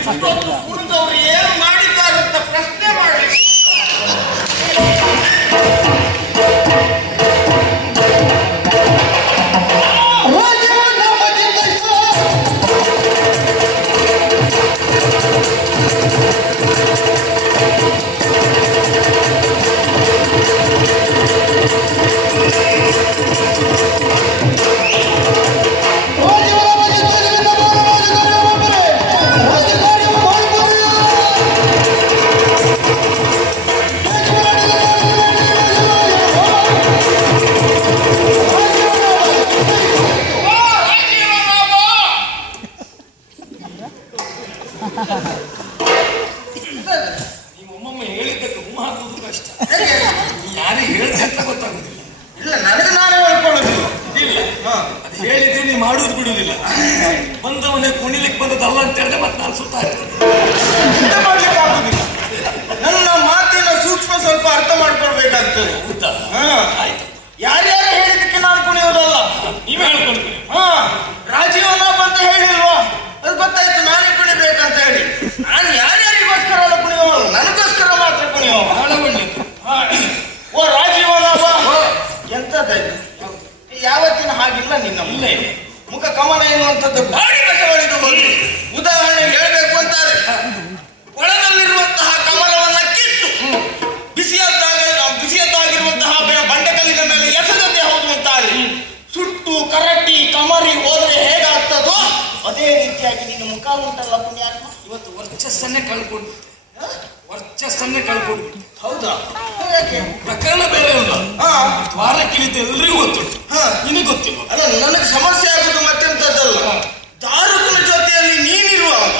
ಇಷ್ಟೊಂದು ಕುಡಿದವರು ಏನು ಮಾಡಿದ್ದಾರೆ ಅಂತ ಪ್ರಶ್ನೆ ಮಾಡಿ ಒಮ್ಮೊಮ್ಮೆ ಹೇಳಿದ್ದಕ್ಕೆ ಹೂ ಹಾಕುವುದು ಕಷ್ಟ. ಯಾರಿಗೆ ಹೇಳ್ತೆ ಅಂತ ಗೊತ್ತಾಗುದಿಲ್ಲ. ಇಲ್ಲ, ನನಗೆ ನಾನೇ ಹೇಳ್ಕೊಳ್ಳೋದಿಲ್ಲ. ಇಲ್ಲ, ಅದು ಹೇಳಿದ್ರೆ ನೀವು ಮಾಡುವುದು ಬಿಡುವುದಿಲ್ಲ. ಬಂದವನೇ ಕುಣಿಲಿಕ್ಕೆ ಬಂದದಲ್ಲ ಅಂತ ಹೇಳಿದ್ರೆ ಮತ್ತೆ ನಾನು ಸುತ್ತಾ ಇರ್ತೇನೆ. ಮಾಡ್ಲಿಕ್ಕೆ ಆಗುದಿಲ್ಲ. ನನ್ನ ಮಾತಿನ ಸೂಕ್ಷ್ಮ ಸ್ವಲ್ಪ ಅರ್ಥ ಮಾಡ್ಕೊಳ್ಬೇಕಾಗ್ತದೆ. ಹೌದಾ? ಆಯ್ತು. ಯಾರ್ಯಾರು ಹೇಳಿದ್ದಕ್ಕೆ ನಾನು ಕುಣಿಯೋದಲ್ಲ, ನೀವೇ ಹೇಳ್ಕೊಳ್ತೀರಿ. ರಾಜೀವನೊಬ್ಬ ಅಂತ ಹೇಳಿಲ್ವಾ? ಅದು ಗೊತ್ತಾಯ್ತು, ನಾನೇ ಕುಣಿಬೇಕಂತ ಹೇಳಿ. ನಾನು ಯಾರ್ಯಾರಿಗೋಸ್ಕರ ಅಲ್ಲ ಕುಣಿಯೋಲ್ಲ, ನನಗೋಸ್ಕರ ಮಾತ್ರ ಕುಣಿಯೋ. ಬಹಳ ಒಳ್ಳೆಯದು. ಓ ರಾಜೀವನೊಬ್ಬ ಎಂತದ್ದು ಯಾವತ್ತಿನ ಹಾಗಿಲ್ಲ ನಿನ್ನ ಇಲ್ಲೇ ಮುಖ ಕಮಲ ಎನ್ನುವಂಥದ್ದು ಬಾಡಿ ಕಸವಳಿದು ಹೋಗಿ. ಉದಾಹರಣೆ ಹೇಳಬೇಕು ಅಂತಾರೆ, ಕೊಳದಲ್ಲಿರುವಂತಹ ಕಮಲವನ್ನ ಕಿತ್ತು ಬಿಸಿಯದ್ದಾಗಿರುವಂತಹ ಬಂಡೆಕಲ್ಲಿನ ಮೇಲೆ ಎಸೆದದ್ದೇ ಹೌದು ಅಂತಾರೆ. ಸುಟ್ಟು ಕರಟಿ ಕಮರಿ ಹೋದ್ರೆ ಹೇಗಾಗ್ತದೋ ಅದೇ ರೀತಿಯಾಗಿ ನಿನ್ನ ಮುಖ ಉಂಟಲ್ಲ ಪುಣ್ಯಾತ್ಮ, ಇವತ್ತು ವರ್ಚಸ್ಸನ್ನೇ ಕಳ್ಕೊಂಡು ವರ್ಚಸ್ಸನ್ನೇ ಕಳ್ಕೊಂಡು. ಹೌದಾ? ಪ್ರಕರಣ ಬೇರೆ ಅಲ್ಲ. ದ್ವಾರ ಕಿಳಿತ ಎಲ್ರಿಗೂ ಗೊತ್ತುಂಟು, ನಿನಗೆ ಗೊತ್ತಿಲ್ಲ. ಅಲ್ಲ, ನನಗೆ ಸಮಸ್ಯೆ ಆಗುದು ಮತ್ತೆಂತದ್ದಲ್ಲ. ದಾರುಕನ ಜೊತೆಯಲ್ಲಿ ನೀನಿರುವಾಗ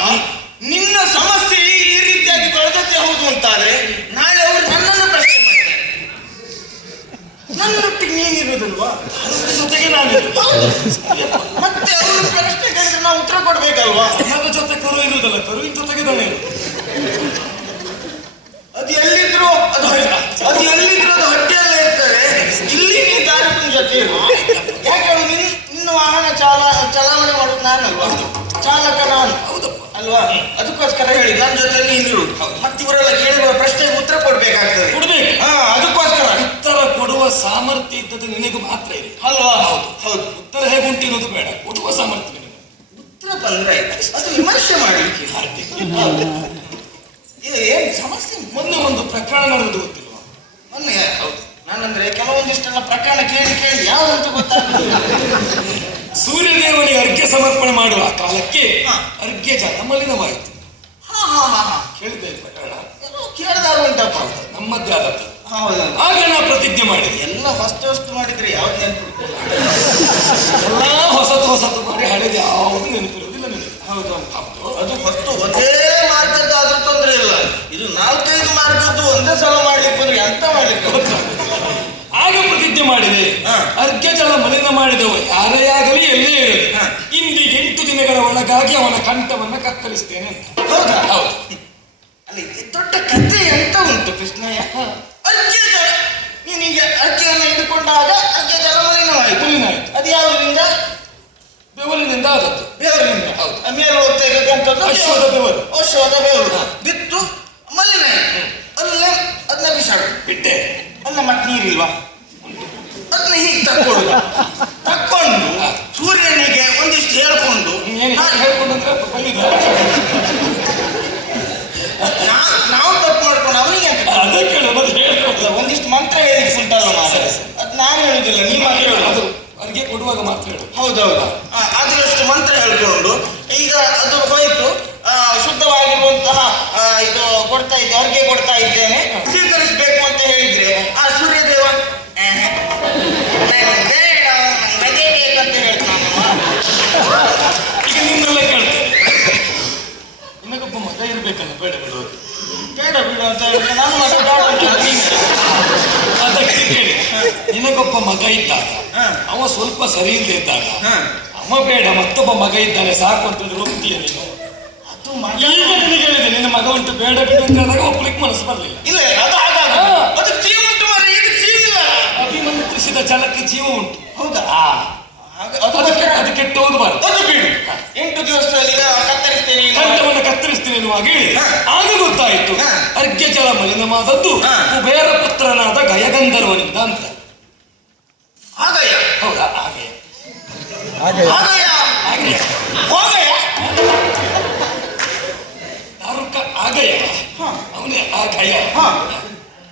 ನಿನ್ನ ಸಮಸ್ಯೆ ಈ ರೀತಿಯಾಗಿ ಬೆಳೆದದ್ದೇ ಹೌದು ಅಂತಾದ್ರೆ ನಾಳೆ ಅವರು ನನ್ನನ್ನು ಪ್ರಶ್ನೆ ಮಾಡ್ತಾರೆ. ನನ್ನೊಟ್ಟಿಗೆ ನೀನಿರುವುದಿಲ್ವಾ? ಜೊತೆಗೆ ನಾನು ಮತ್ತೆ ಅವರು ಪ್ರಶ್ನೆ ಕೇಳಿದ್ರೆ ನಾವು ಉತ್ತರ ಕೊಡ್ಬೇಕಲ್ವಾ? ನನ್ನ ಜೊತೆ ಕರು ಇರುವುದಲ್ಲ, ಕರುವಿನ ಜೊತೆಗೆ ದೊರೆ ಇರುವುದು. ಅದು ಎಲ್ಲಿದ್ರು ಅದು ಹೊಟ್ಟೆಯಲ್ಲೇ ಇರ್ತದೆ. ಇಲ್ಲಿ ನೀನು ದಾರುಕನ ಜೊತೆ ಇರು. ಯಾಕೆ ನಿನ್ನ ವಾಹನ ಚಲಾವಣೆ ಮಾಡೋದು ನಾನಲ್ವಾ? ಚಾಲಕ ನಾನು, ಹೌದಪ್ಪ ಅಲ್ವಾ? ಅದಕ್ಕೋಸ್ಕರ ಹೇಳಿ ನನ್ನ ಜೊತೆ ನೀನಿರು. ಮತ್ತೆ ಇವರೆಲ್ಲ ಕೇಳಿರುವ ಪ್ರಶ್ನೆಗೆ ಉತ್ತರ ಕೊಡ್ಬೇಕಾಗ್ತದೆ. ಕೊಡ್ಬೇಕು. ಅದಕ್ಕೋಸ್ಕರ ಉತ್ತರ ಕೊಡುವ ಸಾಮರ್ಥ್ಯ ಇದ್ದದ್ದು ನಿನಗೂ ಮಾತ್ರ ಇದೆ, ಅಲ್ವಾ? ಹೌದು. ಉತ್ತರ ಹೇಗುಂಟು ಅನ್ನೋದು ಬೇಡ, ಕೊಡುವ ಸಾಮರ್ಥ್ಯ ನಿನಗೆ. ಉತ್ತರ ಬಂದ್ರೆ ಅದು ವಿಮರ್ಶೆ ಮಾಡಲಿಕ್ಕೆ ಇದು ಏನ್ ಸಮಸ್ಯೆ? ಮೊನ್ನೆ ಒಂದು ಪ್ರಕರಣ ನಡೆದು ಗೊತ್ತಿಲ್ವಾ? ಮೊನ್ನೆ ಹೌದು, ನಾನಂದ್ರೆ ಕೆಲವೊಂದಿಷ್ಟೆಲ್ಲ ಪ್ರಕರಣ ಕೇಳಿ ಯಾವಂತ ಗೊತ್ತಾಗ್ತದೆ. ಸೂರ್ಯದೇವನಿಗೆ ಅರ್ಘ್ಯ ಸಮರ್ಪಣೆ ಮಾಡುವ ಕಾಲಕ್ಕೆ ಅರ್ಘ್ಯ ಜಲ ಮಲಿನವಾಯಿತು. ಕೇಳಿದೆ ಪ್ರಕರಣ? ಕೇಳಿದಾಗ ಉಂಟಪ್ಪ, ನಮ್ಮದೇ ಆದದ್ದು. ಆಗ ನಾ ಪ್ರತಿಜ್ಞೆ ಮಾಡಿದೆ, ಎಲ್ಲ ಹೊಸ್ತು ಮಾಡಿದ್ರೆ ಯಾವ್ದು ನೆನಪು ಎಲ್ಲ ಹೊಸತು ಮಾಡಿ ಹಳೆದು ಯಾವುದು ನೆನಪಿರುವುದಿಲ್ಲ ನನಗೆ. ಹೌದು, ಅದು ಹೊಸ್ತು ಒಂದೇ ಮಾರ್ಗದ್ದು ಆದ್ರೂ ತೊಂದರೆ ಇಲ್ಲ. ಇದು 4-5 ಮಾರ್ಗದ್ದು ಒಂದೇ ಸಲ ಮಾಡ್ಲಿಕ್ಕೆ ಬಂದ್ರೆ ಎಂತ ಮಾಡ್ಲಿಕ್ಕೆ. ಆಗ ಪ್ರತಿಜ್ಞೆ ಮಾಡಿದೆ, ಅರ್ಘ್ಯ ಜಲ ಮಲಿನ ಮಾಡಿದವ ಯಾರೇ ಆಗಲಿ ಎಲ್ಲೇ ಇರಲಿ ಇಂದಿಗೆ 8 ದಿನಗಳ ಒಳಗಾಗಿ ಅವನ ಕಂಠವನ್ನ ಕತ್ತರಿಸ್ತೇನೆ ಅಂತ. ಹೌದಾ? ಹೌದು. ಅಲ್ಲಿ ದೊಡ್ಡ ಕಥೆ ಎಂತ ಉಂಟು ಕೃಷ್ಣಯ್ಯ. ಅರ್ಘ್ಯ ಜಲ, ನೀನೀಗ ಅರ್ಘ್ಯವನ್ನು ಹಿಡ್ಕೊಂಡಾಗ ಅರ್ಘ್ಯ ಜಲ ಮಲಿನವಾಯಿತು. ಅದು ಯಾವುದರಿಂದ? ಬೆವರಿನಿಂದ ಆದದ್ದು. ಬೆವರಿನಿಂದ. ಹೌದು. ಮೇಲೆ ಓದ್ತಾ ಇರತಕ್ಕಂಥದ್ದು ಅಶ್ವದ ಬೆವರು. ಅಶ್ವದ ಬೆವರು ಬಿತ್ತು ಮಲಿನ ಆಯ್ತು. ಅಲ್ಲೇ ಅದನ್ನ ಬಿಸಾಡು ಬಿಟ್ಟೆ. ಅಲ್ಲ ಮತ್ತೆ ನೀರಿಲ್ವಾ? ಅದನ್ನ ಹೀಗೆ ತಕ್ಕೊಂಡು ಸೂರ್ಯನಿಗೆ ಒಂದಿಷ್ಟು ಹೇಳ್ಕೊಂಡು ನಾವು ತಪ್ಪು ಮಾಡ್ಕೊಂಡು ಅವನಿಗೆ ಒಂದಿಷ್ಟು ಮಂತ್ರ ಹೇಳಿಕ್ ಉಂಟಲ್ಲ ಮಾತ್ರ. ಅದು ನಾನು ಹೇಳುದಿಲ್ಲ, ನೀ ಮಾತ್ರ ಹೇಳೋದು. ಅರ್ಗೆ ಕೊಡುವಾಗ ಮಾತ್ರ ಹೇಳು. ಹೌದೌದು. ಅದರಷ್ಟು ಮಂತ್ರ ಹೇಳ್ಕೊಂಡು ಈಗ ಅದು ಹೋಯ್ತು, ಶುದ್ಧವಾಗಿರುವಂತಹ ಇದು ಕೊಡ್ತಾ ಇದ್ದೆ, ಅರ್ಗೆ ಕೊಡ್ತಾ ಇದ್ದೇನೆ, ಸ್ವೀಕರಿಸಬೇಕು ಅಂತ ಹೇಳಿದ್ರೆ ಆ ಸೂರ್ಯದೇವ ಅದೇ ಬೇಕಂತ ಹೇಳ್ತಾನೆ. ಈಗ ನಿನ್ನೆಲ್ಲ ಕೇಳ್ತೇನೆ, ನಿನಗೊಬ್ಬ ಮಗ ಇರ್ಬೇಕಲ್ಲ, ಬೇಡ ಬಿಡೋದು. ಬೇಡ ಬಿಡು ಅಂತ ಹೇಳಿದ್ರೆ ನನ್ನ ಮಗ ಬೇಡ. ಅದಕ್ಕೆ ಕೇಳಿ, ನಿನಗೊಬ್ಬ ಮಗ ಇದ್ದಾಗ ಅವ ಸ್ವಲ್ಪ ಸರಿ ಇಲ್ಲದೆ ಇದ್ದಾಗ ಅವ ಬೇಡ ಮತ್ತೊಬ್ಬ ಮಗ ಇದ್ದಾನೆ ಸಾಕು ಅಂತ ಹೇಳಿದ್ರೆ ಒಪ್ತೀಯ ನೀನು? ಅದು ಈಗ ನಿನಗೆ ಹೇಳಿದೆ, ನಿನ್ನ ಮಗ ಉಂಟು ಬೇಡ ಬಿಡು ಅಂತ ಹೇಳಿದಾಗ ಒಪ್ಲಿಕ್ಕೆ ಮನಸ್ಸು ಬರಲಿಲ್ಲ. ಇಲ್ಲ, ಅದು ಹಾಗಾಗ ಅದಕ್ಕೆ ಜೀವ ಉಂಟು ಮಾತ್ರ, ಇದಕ್ಕೆ ಜೀವ ಇಲ್ಲ. ಅಭಿಮಂತ್ರಿಸಿದ ಜಲಕ್ಕೆ ಜೀವ ಉಂಟು. ಹೌದಾ? ಅದು ಕೆಟ್ಟು ಹೋಗಬಾರ್ದು. ಅದು ಬಿಡು, 8 ದಿವಸದಲ್ಲಿ ಕತ್ತರಿಸ್ತೇನೆ, ಕಂಠವನ್ನು ಕತ್ತರಿಸ್ತೇನೆ ಎನ್ನುವಾಗ ಹೇಳಿ ಆಗ ಗೊತ್ತಾಯಿತು ಅರ್ಘ್ಯ ಜಲ ಮಲಿನವಾದದ್ದು ಕುಬೇರ ಪುತ್ರನಾದ ಗಯಗಂಧರ್ವನಿಂದ ಅಂತ. ಹಾಗಯ್ಯ? ಹೌದಾ? ಹಾಗೆ ಹಾಗಯ್ಯ ಹೋಗಯ್ಯ ತಾರುಕ ಆಗಯ, ಅವನೇ ಆಗಯ.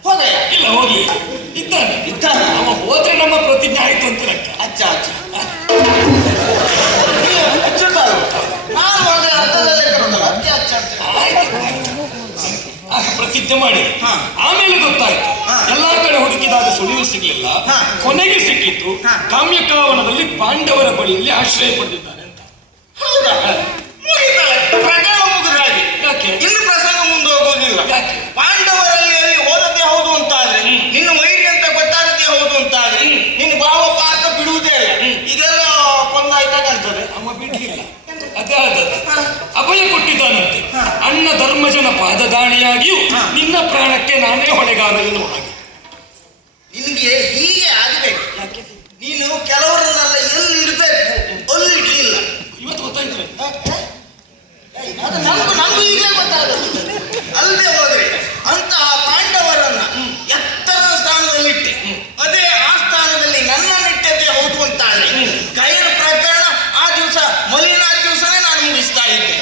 ಹೋಗಯ್ಯ ಇಲ್ಲ ಹೋಗ್ಲಿ, ಇದ್ದಾನೆ. ಅವ ಹೋದ್ರೆ ನಮ್ಮ ಪ್ರತಿಜ್ಞೆ ಆಯ್ತು ಅಂತ ಲೆಕ್ಕ. ಅಚ್ಚ ನಾನು ಹೋದ್ರೆ ಅರ್ಥದಲ್ಲೇ ಬರುತ್ತಲ್ಲ, ಅತ್ತೆ ಅಚ್ಚ ಆಗ ಪ್ರತಿಜ್ಞೆ ಮಾಡಿ ಆಮೇಲೆ ಗೊತ್ತಾಯ್ತು. ಎಲ್ಲಾ ಕಡೆ ಹುಡುಕಿದಾಗ ಸುಳಿವು ಸಿಗ್ಲಿಲ್ಲ. ಕೊನೆಗೆ ಸಿಕ್ಕಿತ್ತು ಕಾಮ್ಯಕಾವನದಲ್ಲಿ ಪಾಂಡವರ ಬಳಿಯಲ್ಲಿ ಆಶ್ರಯ ಪಡೆದಿದ್ದಾನೆ ಅಂತ. ಹೌದಾ? ಪ್ರಕರಣ ಮುಗಿದಾಗಿ ಯಾಕೆ ಇನ್ನು ಪ್ರಸಂಗ ಮುಂದೆ ಹೋಗುವುದಿಲ್ಲ. ಯಾಕೆ? ಪಾಂಡವರಲ್ಲಿ ಅಲ್ಲಿ ಹೋದದ್ದೇ ಹೌದು ಅಂತಾದ್ರೆ, ನಿನ್ನ ವೈರಿ ಅಂತ ಗೊತ್ತಾದದ್ದೇ ಹೌದು ಅಂತಾದ್ರೆ, ನಿನ್ನ ಭಾವ ಪಾತ್ರ ಬಿಡುವುದೇ ಇಲ್ಲ. ಇದೆಲ್ಲ ಕೊಂದಾಯ್ತಾ ಕಾಣ್ತದೆ. ಅಮ್ಮ ಬಿಡ್ಲಿಲ್ಲ. ಅದೇ ಅಭಯ ಕೊಟ್ಟಿದ್ದಾನಂತೆ. ಅಣ್ಣ ಧರ್ಮಜನ ಪಾದದಾಣಿಯಾಗಿಯೂ ನಿನ್ನ ಪ್ರಾಣಕ್ಕೆ ನಾನೇ ಹೊಣೆಗಾರ ಎನ್ನುವ ಹಾಗೆ. ನಿನಗೆ ಹೀಗೆ ಆಗಬೇಕು. ನೀನು ಕೆಲವರನ್ನೆಲ್ಲ ಎಲ್ಲಿ ಇಡಬೇಕು ಅಲ್ಲಿ ಇಡ್ಲಿಲ್ಲ. ಇವತ್ತು ಗೊತ್ತಾಯ್ತು. ನಮಗೂ ಈಗಲೇ ಗೊತ್ತಾಗುತ್ತೆ. ಅಲ್ಲದೆ ಹೋದ್ರೆ ಅಂತಹ ಪಾಂಡವರನ್ನ ಎತ್ತರದ ಸ್ಥಾನದಲ್ಲಿಟ್ಟೆ, ಅದೇ ಆ ಸ್ಥಾನದಲ್ಲಿ ನನ್ನನ್ನಿಟ್ಟದ್ದೇ ಹೌದು ಅಂತಾದ್ರೆ ಗಯನ ಪ್ರಕರಣ ಆ ದಿವಸ ಮಲಿನಾದ ದಿವಸನೇ ನಾನು ಮುಗಿಸ್ತಾ ಇದ್ದೆ.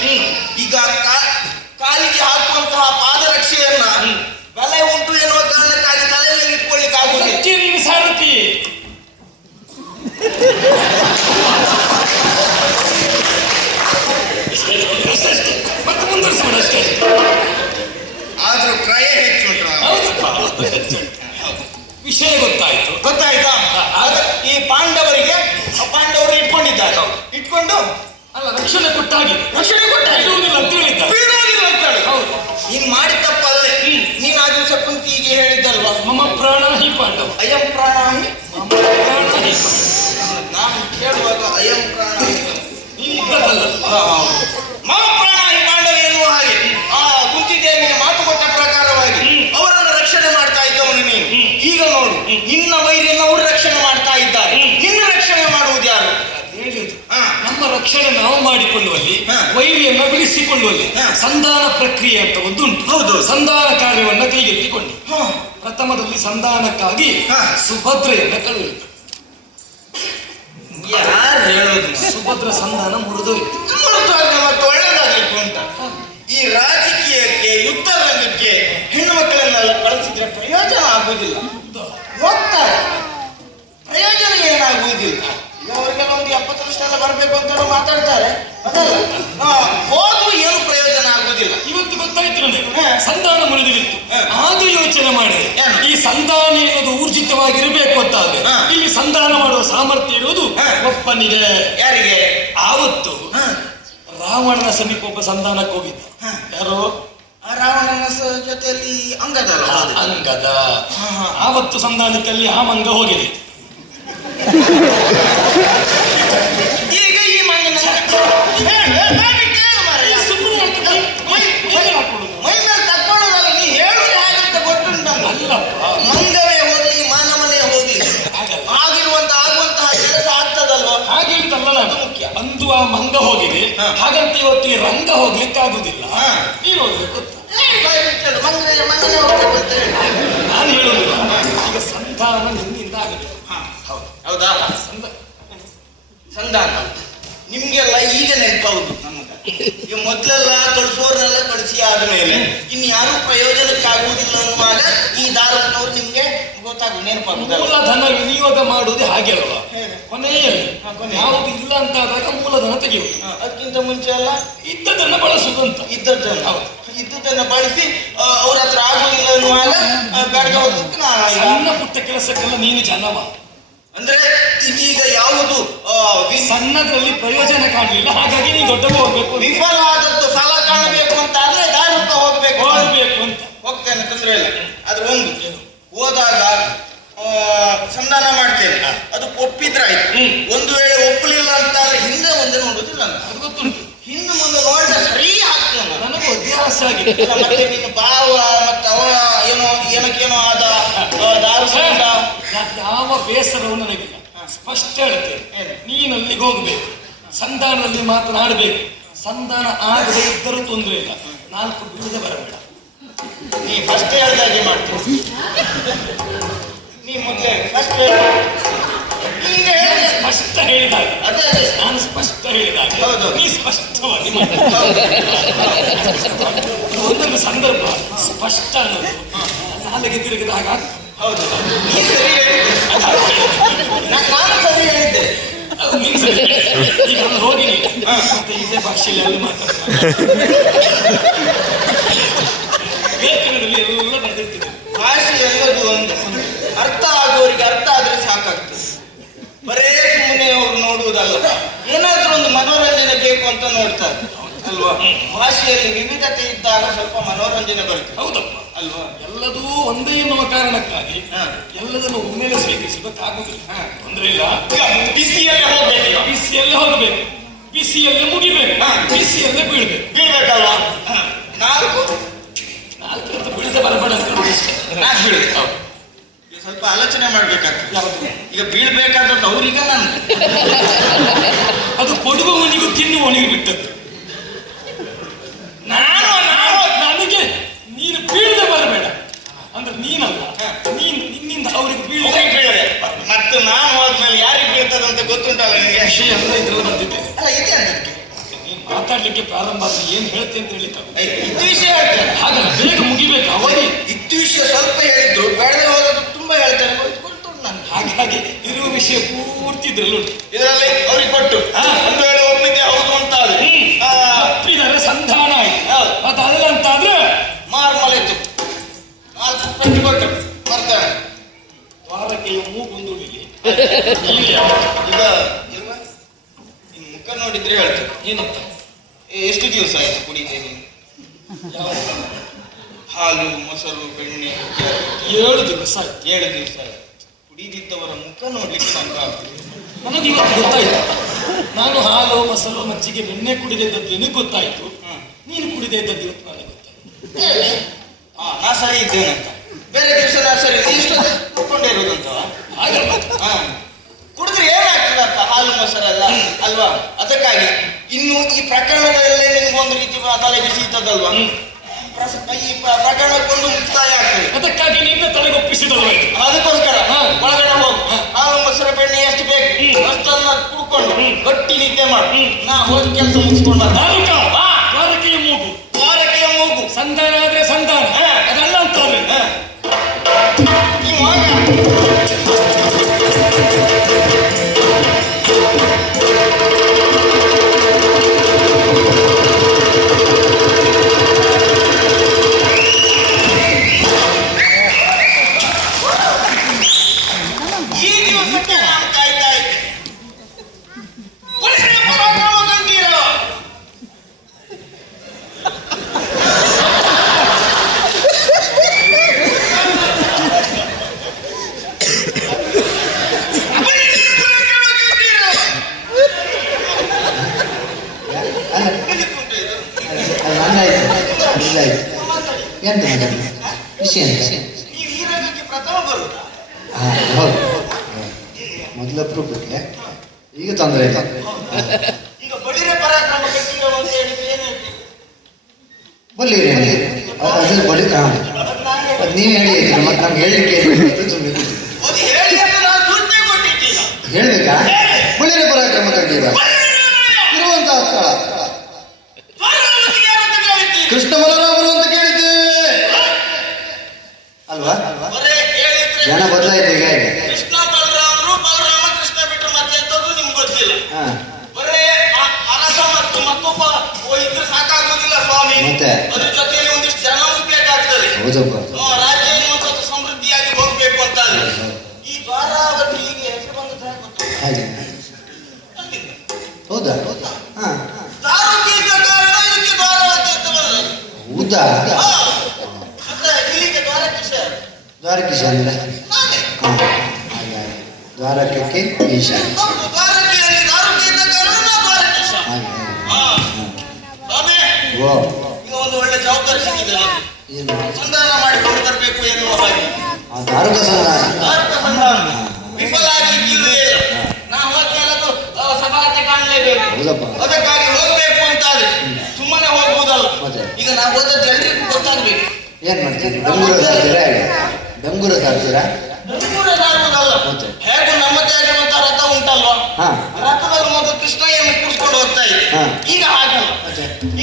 ಈಗ ಕಾಲಿಗೆ ಹಾಕುವಂತಹ ಪಾದರಕ್ಷೆಯನ್ನ ಬೆಲೆ ಉಂಟು ಎನ್ನುವ ಕಾರಣಕ್ಕಾಗಿ ತಲೆ ಮೇಲೆ ಇಟ್ಕೊಳ್ಳಿಕ್ಕೆ ಆಗುವುದಿಲ್ಲ. ಸಾರಥಿ ಮತ್ತೆ ಮುಂದುವರಿಸೋಣ ಅಷ್ಟೇ. ಆದ್ರೂ ಕ್ರಯ ಹೆಚ್ಚು ಉಂಟು. ವಿಷಯ ಗೊತ್ತಾಯ್ತಾ? ಈ ಪಾಂಡವರು ಇಟ್ಕೊಂಡಿದ್ದಾರೆ. ಇಟ್ಕೊಂಡು ಅಲ್ಲ ರಕ್ಷಣೆ ಕೊಟ್ಟಾಗಿದೆ. ಇಡುವುದಿಲ್ಲ ಅಂತ ಹೇಳಿದ್ದಾರೆ. ಹೌದು, ನೀನ್ ಮಾಡಿದ ತಪ್ಪಲ್ಲೇ. ನೀನ್ ಆ ದಿವಸ ಕುಂತಿಗೆ ಹೇಳಿದ್ದಲ್ವಾ, ಮಮ ಪ್ರಾಣ ಹಿ ಪಾಂಡವ ಅಯಂ ಪ್ರಾಣ ಹಿ. ಮಮ ಪ್ರಾಣ ಹಿ. ನಾನು ಕೇಳುವಾಗ ಅಯಂ ಪ್ರಾಣ ನೀನು ಇದ್ದದಲ್ಲ. ಮಮ ಪ್ರಾಣ ಹಿ ಪಾಂಡವ ಎನ್ನುವ ಹಾಗೆ ಆ ಕುಂತಿದೇವಿಗೆ ಮಾತು ಕೊಟ್ಟ ಪ್ರಕಾರವಾಗಿ ಅವರನ್ನು ರಕ್ಷಣೆ ಮಾಡ್ತಾ ಇದ್ದವನು ನೀನು. ಈಗ ನೋಡು, ನಿನ್ನ ವೈರಿಯನ್ನು ಅವರು ರಕ್ಷಣೆ ಮಾಡ್ತಾ ಇದ್ದಾರೆ. ನಿನ್ನ ರಕ್ಷಣೆ ಮಾಡುವುದು ಯಾರು? ನಮ್ಮ ರಕ್ಷಣೆ ನಾವು ಮಾಡಿಕೊಳ್ಳುವಲ್ಲಿ, ವೈರಿಯನ್ನ ಬಿಡಿಸಿಕೊಳ್ಳುವಲ್ಲಿ ಸಂಧಾನ ಪ್ರಕ್ರಿಯೆ ಅಂತ ಒಂದುಂಟು. ಹೌದು, ಸಂಧಾನ ಕಾರ್ಯವನ್ನ ಕೈಗೆತ್ತಿಕೊಂಡು ಪ್ರಥಮದಲ್ಲಿ ಸಂಧಾನಕ್ಕಾಗಿ ಸುಭದ್ರೆಯನ್ನ ಕಳುಹಿತು. ಯಾರು ಹೇಳೋದು? ಸುಭದ್ರ ಸಂಧಾನ ಮುರಿದೋಯ್ತು. ಮತ್ತು ಒಳ್ಳೆದಾಗಲಿಕ್ಕೆ ಉಂಟ. ಈ ರಾಜಕೀಯಕ್ಕೆ, ಯುದ್ಧ ರಂಗಕ್ಕೆ ಹೆಣ್ಣು ಮಕ್ಕಳನ್ನೆಲ್ಲ ಕಳಿಸಿದ್ರೆ ಪ್ರಯೋಜನ ಆಗುವುದಿಲ್ಲ. ಹೋಗ್ತಾರೆ, ಪ್ರಯೋಜನ ಏನಾಗುವುದಿಲ್ಲ. ಅವರಿಗೆಲ್ಲ ಒಂದು 70 ವರ್ಷ ಎಲ್ಲ ಬರ್ಬೇಕು ಅಂತ ಮಾತಾಡ್ತಾರೆ. ಅದಲ್ಲ, ಹೋದ್ರೂ ಏನು ಪ್ರಯೋಜನ ಆಗುವುದಿಲ್ಲ. ಇವತ್ತು ಗೊತ್ತಾಯ್ತು ನನಗೆ ಸಂಧಾನ ಮುರಿದಿತ್ತು. ಆಗ ಯೋಚನೆ ಮಾಡಿದೆ, ಈ ಸಂಧಾನ ಎನ್ನುವುದು ಊರ್ಜಿತವಾಗಿರಬೇಕು ಅಂತಾದ್ರೆ ಇಲ್ಲಿ ಸಂಧಾನ ಮಾಡುವ ಸಾಮರ್ಥ್ಯ ಇರುವುದು ಒಪ್ಪನಿಗೆ. ಯಾರಿಗೆ? ಆವತ್ತು ರಾವಣನ ಸಮೀಪ ಒಬ್ಬ ಸಂಧಾನಕ್ಕೆ ಹೋಗಿದ್ದ. ಯಾರು? ರಾವಣನ ಜೊತೆಯಲ್ಲಿ ಅಂಗದ. ಆವತ್ತು ಸಂಧಾನಕ್ಕಲ್ಲಿ ಆ ಮಂಗ ಹೋಗಿದೆ. ಈಗ ಈ ಮಂಗನ ಮೈ ಮೇಲೆ ತಕ್ಕೊಳ್ಳೋದಲ್ಲ, ನೀ ಹೇಳುದು ಹೇಗಂತ ಗೊತ್ತುಂಟ. ಮಂಗವೇ ಹೋಗ್ಲಿ, ಮಾನವನೇ ಹೋಗ್ಲಿ, ಆಗುವಂತಹ ಕೆಲಸ ಆಗ್ತದಲ್ವ? ಹಾಗೆ ಹೇಳಿದಲ್ಲ ನಾನು. ಮುಖ್ಯ ಅಂದು ಆ ಮಂಗ ಹೋಗಿದೆ. ಹಾಗಂತ ಇವತ್ತು ಈ ರಂಗ ಹೋಗ್ಲಿಕ್ಕೆ ಆಗುದಿಲ್ಲ. ನೀನು ಹೋಗ್ಬೇಕು. ಮಂಗನೇ ಹೋಗ್ಬೇಕು ಅಂತ ಹೇಳಿ ನಾನು ಹೇಳುದಿಲ್ಲ. ಈಗ ಸಂಧಾನ ನಿನ್ನಿಂದ ಆಗಿದೆ. ಹೌದಾ? ಸಂಧಾನ ನಿಮ್ಗೆಲ್ಲ ಈಗ ನೆನಪಾಗುದು. ಈಗ ಮೊದ್ಲೆಲ್ಲ ಕಳಿಸೋರ್ನೆಲ್ಲ ಕಳಿಸಿ ಆದ್ಮೇಲೆ ಇನ್ನು ಯಾರು ಪ್ರಯೋಜನಕ್ಕಾಗುವುದಿಲ್ಲ ಅನ್ನುವಾಗ ಈ ದಾರುನವ್ರು ನಿಮ್ಗೆ ಗೊತ್ತಾಗುದು, ನೆನಪಾಗುದು. ಮೂಲಧನ ವಿನಿಯೋಗ ಮಾಡುವುದು ಹಾಗೆ ಅಲ್ವಾ? ಕೊನೆಯಲ್ಲಿ ಯಾವುದು ಇಲ್ಲ ಅಂತಾದಾಗ ಮೂಲಧನ ತೆಗೆಯುವುದು. ಅದಕ್ಕಿಂತ ಮುಂಚೆ ಎಲ್ಲ ಇದ್ದದನ್ನ ಬಳಸುದು ಅಂತ. ಇದ್ದದನ್ನ ಬಳಸಿ ಅವ್ರ ಹತ್ರ ಆಗುದಿಲ್ಲ ಅನ್ನುವಾಗ ಬೆಳಗ್ಗೆ ಹೋಗ್ಲಿಕ್ಕೆ ಸಣ್ಣ ಪುಟ್ಟ ಕೆಲಸಕ್ಕೆಲ್ಲ ನೀನು ಜನವ. ಅಂದ್ರೆ ಇದೀಗ ಯಾವುದು ಸಣ್ಣದ್ರಲ್ಲಿ ಪ್ರಯೋಜನ ಕಾಣಲಿಲ್ಲ, ಹಾಗಾಗಿ ನೀವು ದೊಡ್ಡ ಹೋಗ್ಬೇಕು. ವಿಫಲ ಆದದ್ದು ಫಲ ಕಾಣಬೇಕು ಅಂತ ಆದ್ರೆ ದಾರುತ್ತ ಹೋಗ್ಬೇಕು ಅಂತ ಹೋಗ್ತೇನೆ, ತೊಂದ್ರೆ ಇಲ್ಲ. ಆದ್ರೆ ಒಂದು ಹೋದಾಗ ಸಂಧಾನ ಮಾಡ್ತೇನೆ, ಅದು ಒಪ್ಪಿದ್ರಾಯ್ತು. ಒಂದು ವೇಳೆ ಒಪ್ಪಲಿಲ್ಲ ಅಂತ ಆದ್ರೆ ಹಿಂದೆ ಮುಂದೆ ನೋಡುದಿಲ್ಲ ಅಂತ ಅದು ಗೊತ್ತುಂಟು. ಹಿಂದೆ ಮುಂದೆ ನೋಡಿದ್ರೆ ಸರಿ ಆಗ್ತೇನೆ. ನನಗೂ ಅಭ್ಯಾಸ ಆಗಿದೆ. ಮತ್ತೆ ನಿನ್ನ ಭಾವ ಮತ್ತೆ ಅವ ಏನಕ್ಕೇನೋ ಆದ ದಾರು ಯಾವ ಬೇಸರವು ನನಗಿಲ್ಲ. ಸ್ಪಷ್ಟ ಹೇಳ್ತೇನೆ. ಏನು? ನೀನಲ್ಲಿಗೆ ಹೋಗ್ಬೇಕು, ಸಂಧಾನದಲ್ಲಿ ಮಾತನಾಡಬೇಕು. ಸಂಧಾನ ಆಗದೆ ಇದ್ದರೂ ತೊಂದರೆ ಇಲ್ಲ, 4 ಬೀಳದೆ ಬರಬೇಡ. ನೀ ಫಸ್ಟ್ ಹೇಳಿದಾಗೆ ಮಾಡ್ತೀನಿ. ನೀ ಮೊದಲೇ ಫಸ್ಟ್ ಈಗ ಹೇಳಿ ಸ್ಪಷ್ಟ ಹೇಳಿದಾಗ, ಅದೇ ನಾನು ಸ್ಪಷ್ಟ ಹೇಳಿದಾಗ ಹೌದು. ನೀ ಸ್ಪಷ್ಟವಾಗಿ ಒಂದೊಂದು ಸಂದರ್ಭ ಸ್ಪಷ್ಟ ಅನ್ನೋದು ನಾಲಿಗೆ ತಿರುಗಿದಾಗ ಹೌದು. ನೀ ಸರಿ ಹೇಳಿದ್ದೆ, ನಾನು ಸರಿ ಹೇಳಿದ್ದೆ. ನೀನು ಸರಿ ಹೇಳಿದೆ. ಈಗ ಅಲ್ಲಿ ಹೋಗಿ ನೀನು ಮತ್ತೆ ಇದೇ ಭಾಷೆಯಲ್ಲಿ ಅಲ್ಲಿ ಮಾತಾಡ್ತಾರೆ, ಲೇಖನದಲ್ಲಿ ಎಲ್ಲ ಬರೆದಿರ್ತಿದೆ. ಭಾಷೆ ಎನ್ನುವುದು ಒಂದು ಅರ್ಥ ಆಗುವವರಿಗೆ ಅರ್ಥ ಆದ್ರೆ ಸಾಕಾಗ್ತದೆ. ಬರೇ ಸುಮ್ಮನೆ ಅವ್ರು ನೋಡುವುದಲ್ಲ, ಏನಾದ್ರೂ ಒಂದು ಮನೋರಂಜನೆ ಬೇಕು ಅಂತ ನೋಡ್ತಾರೆ ಅಲ್ವಾ. ಭಾಷೆಯಲ್ಲಿ ವಿವಿಧತೆ ಇದ್ದಾಗ ಸ್ವಲ್ಪ ಮನೋರಂಜನೆ ಬರ್ತದೆ. ಹೌದಪ್ಪ ಅಲ್ವಾ. ಎಲ್ಲದೂ ಒಂದೇ ಎನ್ನುವ ಕಾರಣಕ್ಕಾಗಿ ಎಲ್ಲದನ್ನು ಒಮ್ಮೆಲೆ ಸ್ವೀಕರಿಸಬೇಕಾಗುದಿಲ್ಲ. ತೊಂದರೆ ಇಲ್ಲ. ಬಿಸಿಯಲ್ಲೇ ಹೋಗ್ಬೇಕು, ಬಿಸಿಯಲ್ಲೇ ಹೋಗಬೇಕು, ಬಿಸಿಯಲ್ಲೇ ಮುಗಿಬೇಕು, ಬಿಸಿಯಲ್ಲೇ ಬೀಳ್ಬೇಕು. ಬೀಳ್ಬೇಕಲ್ವಾ. 4 ನಾಲ್ಕಂತ ಬೀಳದೆ ಬರಬೇಡ ಅಂತ ನೋಡಿ. 4 ಬೀಳುದು. ಈಗ ಸ್ವಲ್ಪ ಆಲೋಚನೆ ಮಾಡ್ಬೇಕಾಗ್ತದೆ. ಯಾವುದು? ಈಗ ಬೀಳ್ಬೇಕಾದದ್ದು ಅವ್ರಿಗೆ ನಾನು ಅದು ಕೊಡುವವನಿಗೂ ತಿನ್ನುವವನಿಗೆ ಬಿಟ್ಟದ್ದು. ನಾನು ನನಗೆ ನೀನು ಬೀಳದೆ ಬರಬೇಡ ಅಂದ್ರೆ ನೀನಲ್ಲ, ನೀನು ನಿನ್ನಿಂದ ಅವ್ರಿಗೆ ಬೀಳದೆ ಬೀಳದೆ ಮತ್ತೆ ನಾನು ಹೋದ್ಮೇಲೆ ಯಾರಿಗೆ ಬೀಳ್ತದಂತ ಗೊತ್ತುಂಟಲ್ಲ ನಿಮಗೆ. ವಿಷಯ ಎಲ್ಲ ಇದ್ರಲ್ಲಿ ಬಂದಿದ್ದೇನೆ. ಅಲ್ಲ ಇದೆ ಅದಕ್ಕೆ ನೀನು ಮಾತಾಡ್ಲಿಕ್ಕೆ ಪ್ರಾರಂಭ ಆದ್ರೆ ಏನ್ ಹೇಳ್ತೆ ಅಂತ ಹೇಳಿಕ್ಕಾಗ. ಇತ್ತು ವಿಷಯ ಹೇಳ್ತೇನೆ, ಹಾಗಲ್ಲ, ಬೇಗ ಮುಗಿಬೇಕು. ಅವಧಿ ಇತ್ತು ವಿಷಯ ಸ್ವಲ್ಪ ಹೇಳಿದ್ರು, ಬೇಡದೆ ಹೋದದ್ದು ತುಂಬಾ ಹೇಳ್ತೇನೆ. ಗೊತ್ತು ನಾನು. ಹಾಗಾಗಿ ಇರುವ ವಿಷಯ ಪೂರ್ತಿ ಇದ್ರಲ್ಲಿ ಉಂಟು. ಇದರಲ್ಲಿ ಅವ್ರಿಗೆ ಕೊಟ್ಟು ಒಂದು ವೇಳೆ ಒಪ್ಪಿದ್ದೆ ಹೌದು ಅಂತ ಆದ್ರೆ ಒಪ್ಪಿದರೆ ಸಂಧಾನ ಆಯ್ತು. ಹೌದು. ಅದಲ್ಲ ಅಂತಾದ್ರೆ ಮಾರ್ಮಲೆತ್ತು 4 ಪೆಟ್ಟು ಕೊಟ್ಟು ಬರ್ತಾಳೆ. ವಾರಕ್ಕೆಯ ಮೂಗೊಂದು ಉಳಿಲಿ. ಈಗ ಇಲ್ವಾ ನಿನ್ ಮುಖ ನೋಡಿದ್ರೆ ಹೇಳ್ತೇನೆ. ಏನಂತ? ಎಷ್ಟು ದಿವಸ ಆಯ್ತು ಕುಡಿದೆ ನೀನು? ಹಾಲು ಮೊಸರು ಬೆಣ್ಣೆ 7 ದಿವಸ ಆಯ್ತು. 7 ದಿವಸ ಆಯ್ತು. ಕುಡಿದಿದ್ದವರ ಮುಖ ನೋಡ್ಲಿಕ್ಕೆ ನಂಗೆ ಆಗ್ತದೆ. ನನಗೆ ಇವತ್ತು ಗೊತ್ತಾಯ್ತು. ನಾನು ಹಾಲು ಮೊಸರು ಮಜ್ಜಿಗೆ ಬೆಣ್ಣೆ ಕುಡಿದಿದ್ದದ್ದು ನಿನಗೆ ಗೊತ್ತಾಯ್ತು, ನೀನು ಕುಡಿದೇ ಇದ್ದದ್ದು ಇವತ್ತು ನನಗೆ ಗೊತ್ತಾಯ್ತು. ನಾ ಸರಿ ಇದ್ದೇನಂತ. ಬೇರೆ ದಿವಸ ನಾ ಸರಿ ಇಷ್ಟು ಕುಡ್ಕೊಂಡೇ ಇರುವುದಂತವ. ಹಾಗಲ್ಲ, ಕುಡಿದ್ರೆ ಏನಾಗ್ತದಪ್ಪ, ಹಾಲು ಮೊಸರಲ್ಲ ಅಲ್ವಾ. ಅದಕ್ಕಾಗಿ ಇನ್ನು ಈ ಪ್ರಕರಣದಲ್ಲೇ ನಿಮ್ಗೊಂದು ರೀತಿ ತಲೆ ಬಿಸಿ ಇದ್ದದಲ್ವಾ. ಈ ಪ್ರಕರಣಕ್ಕೊಂದು ಮುಕ್ತಾಯ ಆಗ್ತದೆ. ಅದಕ್ಕಾಗಿ ನಿನ್ನ ತಲೆಗೊಪ್ಪಿಸಿದಲ್ವಾಯ್ತು. ಅದಕ್ಕೋಸ್ಕರ ಒಳಗಡೆ ಹೋಗು, ಹಾಲು ಮೊಸರು ಬೆಣ್ಣೆ ಎಷ್ಟು ಬೇಕು ಅಷ್ಟನ್ನ ಕುಡ್ಕೊಂಡು ಗಟ್ಟಿ ನಿದ್ದೆ ಮಾಡು. ನಾ ಹೋಗಿ ಕೆಲಸ ಮುಗಿಸ್ಕೊಂಡ ವಾರಕ್ಕೆಯ ಮೂಗು, ವಾರಕ್ಕೆಯ ಮೂಗು. ಸಂಧಾನ ಆದ್ರೆ ಸಂಧಾನ, ಅದಲ್ಲ ಅಂತಾರೆ. ಈ ದಿವಸಕ್ಕೆ ನಾನು ಕಾಯ್ತಾ ಇದ್ದೆ. ಪುನಃ ಪರಾಕ್ರಮ ಗಂಭೀರ. ಎಂತ ವಿಷಯ ಅಂತ? ನೀವು ಈ ರಂಗಕ್ಕೆ ಪ್ರಥಮ ಬರುತ್ತಾ? ಹೌದು, ಮೊದಲ ಅಪರೂಪಕ್ಕೆ. ಈಗ ತೊಂದರೆ ಇಲ್ಲ. ಈಗ ಬಳಿರೆ ಪರಾಕ್ರಮ ಗಂಭೀರ ಅಂತ ಹೇಳಿದ್ರೆ ಏನು ಹೇಳ್ತೀವಿ? ಬಲ್ಲಿರಿ ಅದು ಬಲಿ. ಅದು ನೀವು ಹೇಳಿ, ಮತ್ತೆ ನಮ್ಗೆ ಹೇಳಲಿಕ್ಕೆ ಅದು ಹೇಳಿ ಅಂತ ನಾನು ಸೂಚನೆ ಕೊಟ್ಟಿದ್ದೀನ. ಹೇಳ್ಬೇಕಾ? ಬಳಿರೆ ಪರಾಕ್ರಮ ಕಂಡಿರ ಇರುವಂತಹ ಸ್ಥಳ ಕೃಷ್ಣ ಬಲರಾಮರು ಅಂತ ಕೇಳಿದ್ದೆ ಅಲ್ವಾ? ಜನ ಬದಲಾಯ್ತು ಈಗ. ಕೃಷ್ಣ ಬಲರಾಮರು, ಬಲರಾಮ ಕೃಷ್ಣ ಬಿಟ್ಟರೆ ಮತ್ತೆ ಎಂತದ್ದು ನಿಮ್ಗೆ ಗೊತ್ತಿಲ್ಲ. ಬರೇ ಅರಸ ಮತ್ತು ಮತ್ತೊಬ್ಬ ಇದ್ರೆ ಸಾಕಾಗುವುದಿಲ್ಲ ಸ್ವಾಮಿ. ಮತ್ತೆ ಅದ್ರ ಜೊತೆಯಲ್ಲಿ ಒಂದಿಷ್ಟು ಜನ ಬೇಕಾಗ್ತದೆ. ಹೌದಪ್ಪ. ರಾಜ್ಯ ಎನ್ನುವಂಥದ್ದು ಸಮೃದ್ಧಿಯಾಗಿ ಹೋಗ್ಬೇಕು ಅಂತ ಈ ದ್ವಾರಾವತಿ ಹೀಗೆ ಹೆಸರು ಬಂದ ಹಾಗೆ. ಹೌದಾ? ಹಾ, ದಾರುಕಿ ಇದ್ದ ಕಾರಣ ಇದಕ್ಕೆ ದ್ವಾರಾವತಿ ಅಂತ ಬರ್ತದೆ. ಹೌದಾ? ಮತ್ತೆ ಇಲ್ಲಿಗೆ ದ್ವಾರಕೀಶ. ದ್ವಾರಕೀಶ ಅಂದ್ರೆ ನಾನೇ. ದ್ವಾರಕಕ್ಕೆ ಈಶ. ಹೌದು, ದ್ವಾರಕೆಯಲ್ಲಿ ದಾರುಕಿ ಇದ್ದ ಕಾರಣ ನಾ ದ್ವಾರಕೀಶ. ಸ್ವಾಮಿ, ಓ, ಈಗ ಒಂದು ಒಳ್ಳೆ ಜವಾಬ್ದಾರಿ ಸಿಕ್ಕಿದೆ ನನಗೆ. ಏನು? ಸಂಧಾನ ಮಾಡಿಕೊಂಡು ಬರಬೇಕು ಎನ್ನುವ ಹಾಗೆ. ದಾರುಕ ಸಂಧಾನ. ದಾರುಕ ಸಂಧಾನ ವಿಫಲ ಆಗಲಿಕ್ಕೆ ಇಲ್ಲವೇ ಇಲ್ಲ. ಮಾಡಲೇಬೇಕು. ಹೌದಪ್ಪ. ಅದಕ್ಕಾಗಿ ಹೋಗ್ಬೇಕು ಅಂತಾದ್ರೆ ಸುಮ್ಮನೆ ಹೋಗ್ಬೋದಲ್ಲ. ಮತ್ತೆ? ಈಗ ನಾವು ಹೋದದ್ದು ಎಲ್ರಿಗೂ ಗೊತ್ತಾಗ್ಬೇಕು. ಏನ್ ಮಾಡ್ತೀರಿ? ಡಂಗೂರ ಸಾರ್ತೀರಾ? ಡಂಗೂರ ಸಾರ್ತೀರಾ? ಡಂಗೂರ ಸಾರುವುದಲ್ಲ, ಮತ್ತೆ? ಹೇಗೂ ನಮ್ಮದೇ ಆಗಿರುವಂತ ರಥ ಉಂಟಲ್ವಾ, ಹಾ. ರಥದಲ್ಲಿ ಮೊದಲು ಕೃಷ್ಣಯ್ಯನ ಕೂರಿಸ್ಕೊಂಡು ಹೋಗ್ತಾ ಇದ್ದೆ. ಹಾ. ಈಗ ಹಾಗಲ್ಲ,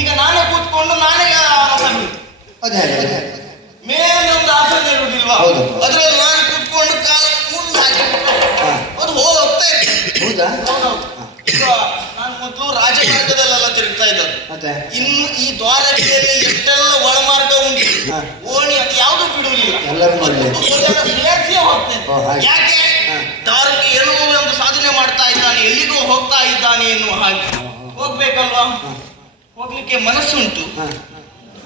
ಈಗ ನಾನೇ ಕೂತ್ಕೊಂಡು ನಾನೇ ಅದೇ ಹಾಗೆ ಮೇಲೆ ಒಂದು ಆಸನ ಇರುವುದಿಲ್ವಾ, ಹೌದು. ಅದ್ರಲ್ಲಿ ನಾನು ಕೂತ್ಕೊಂಡು ಕಾಲು ಮುಂದೆ ಹಾಕಿ ಅದು ಹೋಗ್ತಾ ಇದ್ದೆ. ಹೌದಾ? ಈಗ ನಾನು ಮೊದಲು ರಾಜಮಾರ್ಗದಲ್ಲೆಲ್ಲ ತಿರುಗ್ತಾ ಇದ್ದದ್ದು. ಮತ್ತೆ ಇನ್ನು ಈ ದ್ವಾರಕೆಯಲ್ಲಿ ಎಷ್ಟೆಲ್ಲ ಒಳಮಾರ್ಗ ಉಂಟು, ಹಾ. ಓಣಿ ಅದು ಯಾವುದು ಬಿಡುವುದಿಲ್ಲ, ಎಲ್ಲರೂ ಮಾಡ್ಬೇಕು. ಸೇರಿಸಿ ಹೋಗ್ತೇನೆ. ಓ, ಹಾಗೆ. ಯಾಕೆ ಹಾ. ದಾರಿಗೆ ಏನೋ ಒಂದು ಸಾಧನೆ ಮಾಡ್ತಾ ಇದ್ದಾನೆ, ಎಲ್ಲಿಗೂ ಹೋಗ್ತಾ ಇದ್ದಾನೆ ಎನ್ನುವ ಹಾಗೆ ಹೋಗ್ಬೇಕಲ್ವಾ. ಹೋಗ್ಲಿಕ್ಕೆ ಮನಸ್ಸುಂಟು, ಹಾ.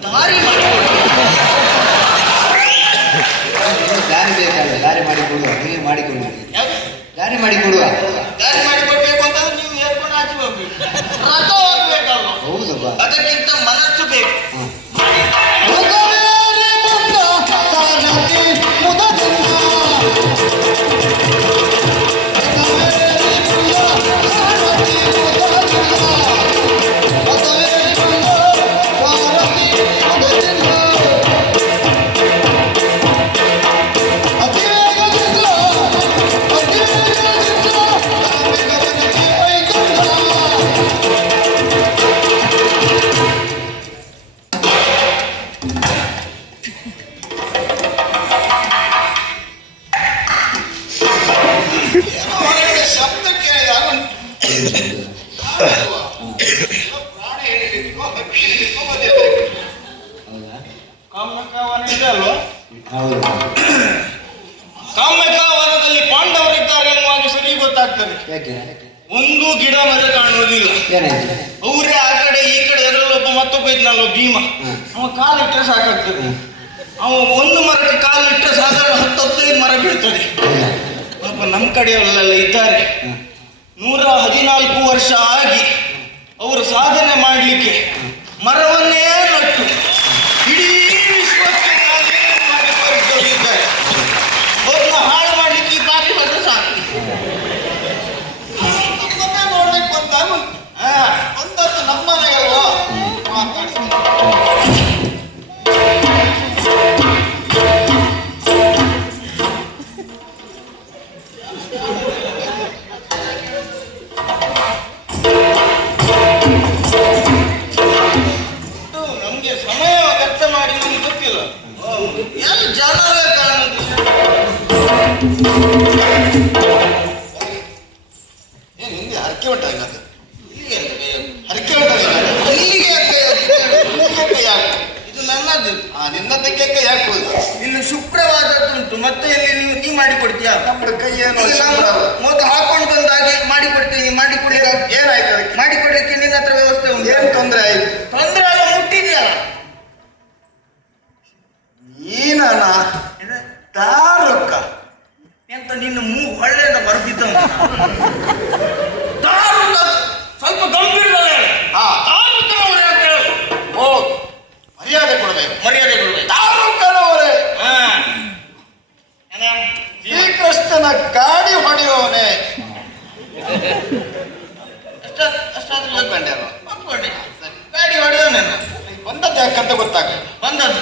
ದಾರಿ ಮಾಡಿಕೊಡು. ದಾರಿ ಬೇಕಲ್ಲ, ದಾರಿ ಮಾಡಿಕೊಡುವ. ನೀವೇ ಮಾಡಿಕೊಡುವ. ಯಾವ್ದು? ದಾರಿ ಮಾಡಿಕೊಡುವ. ದಾರಿ ಮಾಡಿಕೊಡ್ಬೇಕು ಅಂತಂದ್ರೆ ನೀವು ಏರ್ಕೊಂಡು ಆಚೆ ಹೋಗ್ಬೇಕು, ರಥ ಹೋಗ್ಬೇಕಲ್ವಾ. ಹೌದಪ್ಪ. ಅದಕ್ಕಿಂತ ಮನಸ್ಸು ಬೇಕು. ಕಾಮ್ಯಕಾವನ ಇದೆ ಅಲ್ವಾ? ಹೌದು. ಕಾಮ್ಯಕಾವನದಲ್ಲಿ ಪಾಂಡವರಿದ್ದಾರೆ ಎನ್ನುವಾಗ ಸರಿ ಗೊತ್ತಾಗ್ತದೆ. ಯಾಕೆ? ಒಂದು ಗಿಡ ಮರ ಕಾಣುವುದಿಲ್ಲ. ಏನಾಯ್ತು? ಅವರೇ ಆ ಕಡೆ ಈ ಕಡೆ ಎದುರಲ್ಲೊಬ್ಬ ಮತ್ತೊಬ್ಬ ಇದ್ನಲ್ವ ಭೀಮ, ಅವ ಕಾಲಿಟ್ಟರೆ ಸಾಕಾಗ್ತದೆ. ಅವ ಒಂದು ಮರಕ್ಕೆ ಕಾಲಿಟ್ಟರೆ ಸಾಧಾರಣ 10-15 ಮರ ಬೀಳ್ತದೆ. ಪಾಪ ನಮ್ಮ ಕಡೆಯವರೆಲ್ಲ ಇದ್ದಾರೆ, 114 ವರ್ಷ ಆಗಿ ಅವರು ಸಾಧನೆ ಮಾಡಲಿಕ್ಕೆ ಮರವನ್ನೇ ನಟ್ಟು ಇಡೀ ವಿಶ್ವಕ್ಕೆ ಮಾಡಿ ತೋರಿಸಿದ್ದಾರೆ. ಅವ್ರನ್ನ ಹಾಳು ಮಾಡಲಿಕ್ಕೆ ಈ ಬಾಕಿ ಬಂದ್ರೆ ಸಾಕು. ನಮ್ಮನ್ನೇ ನೋಡ್ಲಿಕ್ಕೆ ಬಂದಾಗ ಒಂದೊಂದು ನಮ್ಮನೆಯಲ್ವ ಮಾತಾಡ್ತೀನಿ. ನಮ್ಗೆ ಸಮಯ ವ್ಯರ್ಥ ಮಾಡಿ ನಮ್ಗೆ ಗೊತ್ತಿಲ್ಲ, ಎಲ್ಲ ಜನವೇ ಕಾಣುವುದು. ಏನು ಹಿಂದೆ ಹರಕೆ ಉಂಟಾಗ ಹರಕೆ ಇಲ್ಲಿಗೆ ಇದು ನನ್ನದು. ನಿನ್ನದಕ್ಕೆ ಕೈ ಹಾಕುವುದು. ಇಲ್ಲಿ ಶುಭ್ರವಾದದ್ದುಂಟು, ಮತ್ತೆ ಇಲ್ಲಿ ನೀ ಮಾಡಿಕೊಡ್ತೀಯಾ? ನಮ್ಮ ಕೈಯೇನು ಮೊದಲು ಹಾಕೊಂಡು ಬಂದಾಗೆ ಮಾಡಿಕೊಡ್ತೀನಿ, ಮಾಡಿಕೊಡಿ. ಏನಾಯ್ತು ಅದಕ್ಕೆ? ಮಾಡಿಕೊಡ್ಲಿಕ್ಕೆ ನಿನ್ನ ಹತ್ರ ವ್ಯವಸ್ಥೆ ಉಂಟು. ಏನು ತೊಂದರೆ ಆಯ್ತು? ತೊಂದರೆ ಎಲ್ಲ ಮುಟ್ಟಿದ್ಯಲ್ಲ ನೀನಣ್ಣ ತಾರೊಕ್ಕ ಎಂತ ನಿನ್ನ ಒಳ್ಳೆಯಿಂದ ಬರ್ತಿದ್ದ ಸ್ವಲ್ಪ ಗಂಭೀರದಲ್ಲ ಹೇಳು. ತಾಲೂಕನವರೇ ಅಂತ ಹೇಳು. ಓ, ಮರ್ಯಾದೆ ಕೊಡ್ಬೇಕು. ಮರ್ಯಾದೆ ಕೊಡ್ಬೇಕು. ತಾಲೂಕನವರೇ, ಏನ? ಶ್ರೀಕೃಷ್ಣನ ಗಾಡಿ ಹೊಡೆಯುವವನೇ. ಅಷ್ಟಾದ್ರೂ ಹೋಗ್ಬಂಡೆ ಅಲ್ವಾ? ಹೋಗ್ಬಂಡೆ. ಗಾಡಿ ಹೊಡೆಯೋನೇನ? ಬಂದದ್ದು ಯಾಕಂತ ಗೊತ್ತಾಗಲ್ಲ. ಬಂದದ್ದು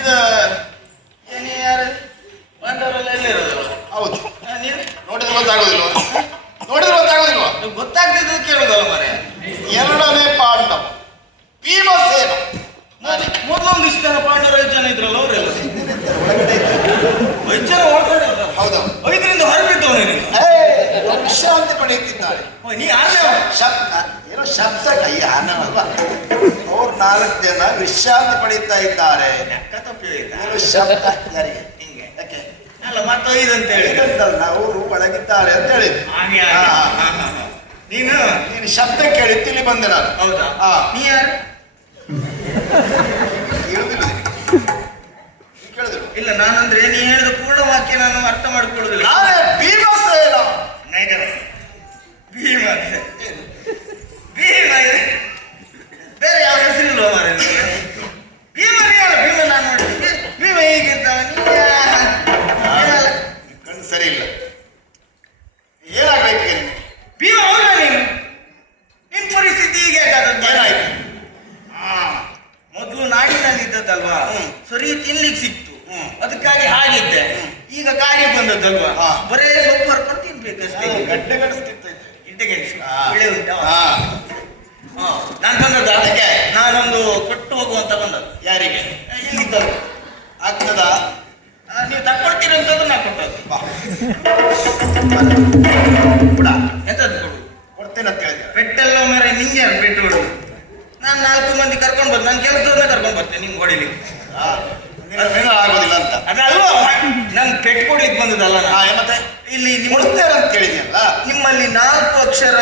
ಇದು ಏನೇ ಯಾರು ಬಂದವರೆಲ್ಲ ಎಲ್ಲಿರೋದಲ್ಲ. ಹೌದು, ನೀನು ನೋಡಿದ್ರೆ ಗೊತ್ತಾಗೋದಿಲ್ವಾ? ನೋಡಿದ್ರೆ ಗೊತ್ತಾಗೋದಿಲ್ವಾ? ಗೊತ್ತಾಗ್ತಿದ್ದು ಕೇಳೋದಲ್ಲ ಮರೆ. ಎರಡನೇ ಪಾಂಡವ ಭೀಮಸೇನ. ಮೊದಲೊಂದು ಇಷ್ಟು ಜನ ಪಾಂಡವರು 5 ಜನ ಇದ್ರಲ್ಲ, ಅವರೆಲ್ಲ 5 ಜನ ಹೊರಗಡೆ. ಹೌದಾ? 5ರಿಂದ ಹೊರಬಿದ್ದವನೇ. ವಿಶ್ರಾಂತಿ ಪಡೆಯುತ್ತಿದ್ದಾರೆ. ನೀ ಆನೆ ಶಬ್ದ ಏನೋ ಶಬ್ದ ಕೈ ಆನವಲ್ಲ. ಅವ್ರು 4 ಜನ ವಿಶ್ರಾಂತಿ ಪಡೆಯುತ್ತಾ ಇದ್ದಾರೆ. ಏನು ಶಬ್ದ ಯಾರಿಗೆ? ಹಿಂಗೆ ಯಾಕೆ? ಅಲ್ಲ ಮತ್ತೆ 5 ಅಂತ ಹೇಳಿ ಅವರು ಒಳಗಿದ್ದಾರೆ ಅಂತ ಹೇಳಿದ್ರು. ನೀನು ಶಬ್ದ ಕೇಳಿತ್ತು, ಇಲ್ಲಿ ಬಂದೆ ನಾನು. ಹೌದಾ? ನೀ ಯಾರು? ಕೇಳುದಿಲ್ಲ, ಕೇಳಿದ್ರು. ಇಲ್ಲ, ನಾನಂದ್ರೆ ನೀ ಹೇಳಿದ ಪೂರ್ಣ ವಾಕ್ಯ ನಾನು ಅರ್ಥ ಮಾಡ್ಕೊಳ್ಳುದಿಲ್ಲ. ನಾನೇ ಭೀಮಸೇನ. ಭೀಮ ಭೀಮ ಬೇರೆ ಯಾವ ಹೆಸರಿಲ್ವ ಮಾರೆ? ಭೀಮ ಭೀಮ ನಾನು ನೋಡಿದ್ದೆ. ಭೀಮ ಹೀಗಿರ್ತಾವ. ಕಣ್ಣು ಸರಿ ಇಲ್ಲ. ಏನಾಗ್ಬೇಕು ನಿನಗೆ? ಭೀಮ ಹೌದಾ ನೀನು? ಬಂದದ್ದಲ್ವಾ ಸರಿ ತಿನ್ಲಿಕ್ಕೆ ಸಿಕ್ತು ಅದಕ್ಕಾಗಿ ಹಾಗಿದ್ದೆ ಈಗ ಕಾರ್ಯ ಬಂದದ್ದಲ್ವಾ ಹಾ. ಬರೇ ಸೊಪ್ಪು ಹರ್ಕೊಂಡು ತಿನ್ಬೇಕಷ್ಟೇ ಗಡ್ಡೆ ಗಡಿಸ್ತಿತ್ತು ಗೆಣಸು ಹಾ. ಒಳ್ಳೆ ಉಂಟಾ ನಾನು ಬಂದದ್ದು ಅದಕ್ಕೆ ನಾನೊಂದು ಕೊಟ್ಟು ಹೋಗುವಂತ ಬಂದದ್ದು ಯಾರಿಗೆ ಇಲ್ಲಿದ್ದದ್ದು ಆಗ್ತದ ನೀವು ತಕೊಳ್ತೀರಂತದ್ದು ನಾ ಕೊಟ್ಟದ್ದು ಕೂಡ ಎಂತದ್ದು ಕೊಡು ಕೊಡ್ತೇನೆ ಅಂತ ಹೇಳಿದ್ರೆ ಪೆಟ್ಟೆಲ್ಲ ಮರೆ ನಿಂಗೆ ಯಾರು ಪೆಟ್ಟು ಹೊಡುದು ನಾನು 4 ಮಂದಿ ಕರ್ಕೊಂಡು ಬಂದು ನಾನು ಕೆಲಸದವ್ರನ್ನ ಕರ್ಕೊಂಡು ಬರ್ತೇನೆ ನಿಮ್ಗೆ ಹೊಡಿಲಿಕ್ಕೆ ಆಗೋದಿಲ್ಲ ಅಂತ ಅದಲ್ವಾ ನನ್ ಪೆಟ್ಟು ಕೊಡ್ಲಿಕ್ಕೆ ಬಂದದಲ್ಲ ನಾನು ಮತ್ತೆ ಇಲ್ಲಿ ಕೊಡ್ತೇನೆ ಅಂತ ಹೇಳಿದ್ಯಲ್ಲ ನಿಮ್ಮಲ್ಲಿ 4 ಅಕ್ಷರ